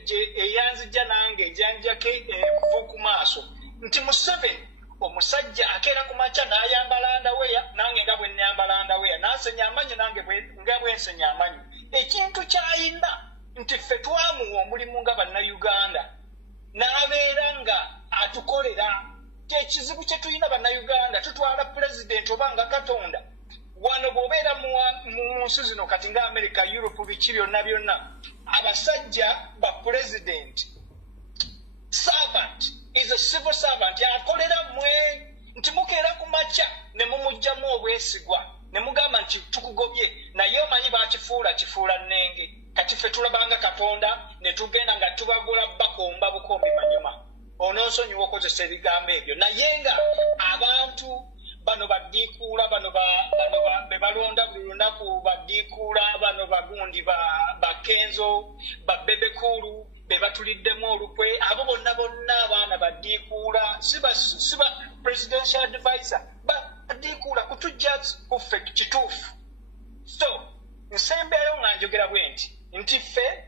gye eyanzijja nange ejanjako envu ku maaso nti Museveni omusajja akeera ku makya n'ayambala ndaweya nange nga bwe nnyambala ndaweya n'asenya amanyi nange nga bwe nsenya amanyi. Ekintu kyayina nti ffe twamuwa omulimu nga bannayuganda n'abeera nga atukolera. Kyekizibu kye tulina bannayuganda tutwala pulezidenti oba nga Katonda wano bw'obeera mu nsi zino kati nga America, Europe biki byonna abasajja ba pulezidenti servant is a civil servant akolera mwe nti mukeera ku makya ne mumugjamu obwesigwa ne mugamba nti tukugobye naye omanyi kifuula nnenge. Kati ffe tulabanga Katonda ne tugenda nga tubagula bakomba bukombi manyuma onoosonyiwa okozesa ebigambo ebyo naye nga abantu bano baddiikuula bano be balonda buli lunaku baddiikuula bano bagundi bakenzo babebekulu be batuliddemu olukwe abo bonna abaana baddiikuula siba presidential advisor baddiikuula kutujja kuffe kituufu. So nsembeeyo nga njogera bwe nti ffe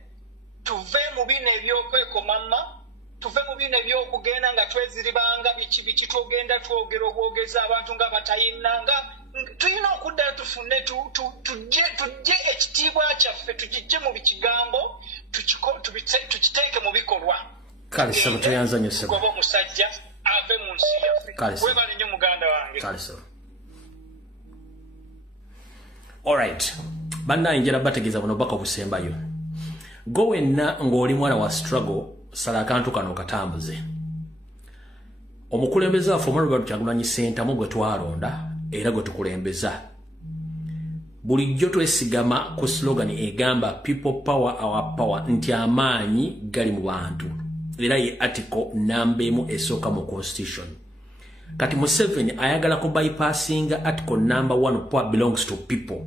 tuve mu bino ebyokwekomamma tuve mu bino ebyokugenda nga tweziribanga biki twogenda twogera obwogeza abantu nga batayinanga tulina okuddayo tufune tujje ekitiibwa kyaffe tugijje mu bikigambo tukiteeke mu bikolwa Kale sabo tuyanza nyo sabo. Kuba musajja ave mu nsi yaffe. Weba nnyo muganda wange. Kale sabo. Alright. Banda injera bategeza bono baka obusembayo. Gowenna ng'oli mwana wa struggle sala akantu kano katambuze. Omukulembeza waffe Robert Kyagulanyi Ssentamu gwe twalonda era gwe tukulembeza. Bulijjo twesigama ku slogan egamba people power our power nti amaanyi gali mu bantu. Era ye article namba emu esooka mu constitution. Kati Museveni ayagala ku bypassinga article number 1 power belongs to people.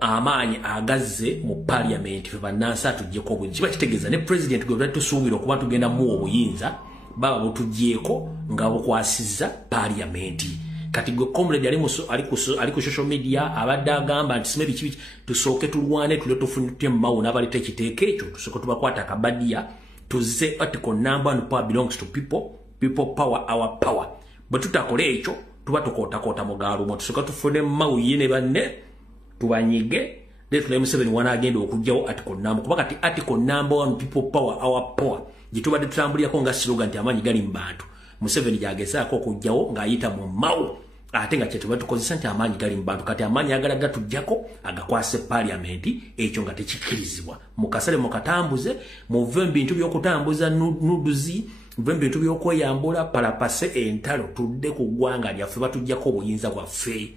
Amaanyi agazze mu parliament fe bannansi atuggyeko obuyinza. Kiba kitegeeza ne president gwe tusuubira okuba tugenda mu obuyinza baba butuggyeko nga bukwasizza parliament. Kati gwe comrade ali ku social media abadde agamba nti simebi kibi tusooke tulwane tule tufunite mawu n'abaleta ekiteeko ekyo tusooke tubakwata akabadia tuzze article number 1 power belongs to people power our power. Bwe tutakole ekyo tuba tukootakoota mu gaalumo tusooke tufune mawu yine banne tubanyige letu na Museveni wana agenda okujjawo article number kuba kati article number 1 people power our power gitubadde tutambulirako nga slogan nti amaanyi gali mu bantu. Museveni jagezaako okujjawo ng'ayita mu mawu ate nga kyetuba tukozesa nti amaanyi gali mu bantu kati amaanyi agala gatujjako agakwase parliament ekyo nga tekikkirizibwa mu kasale mu katambuze muve mu bintu by'okutambuza nuduzi muve mu bintu by'okweyambula palapase entalo tudde ku ggwanga lyaffe batujjako obuyinza bwaffe.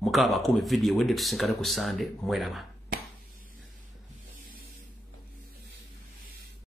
Mukaba 10 video wende tusinkane ku Sunday mweraba.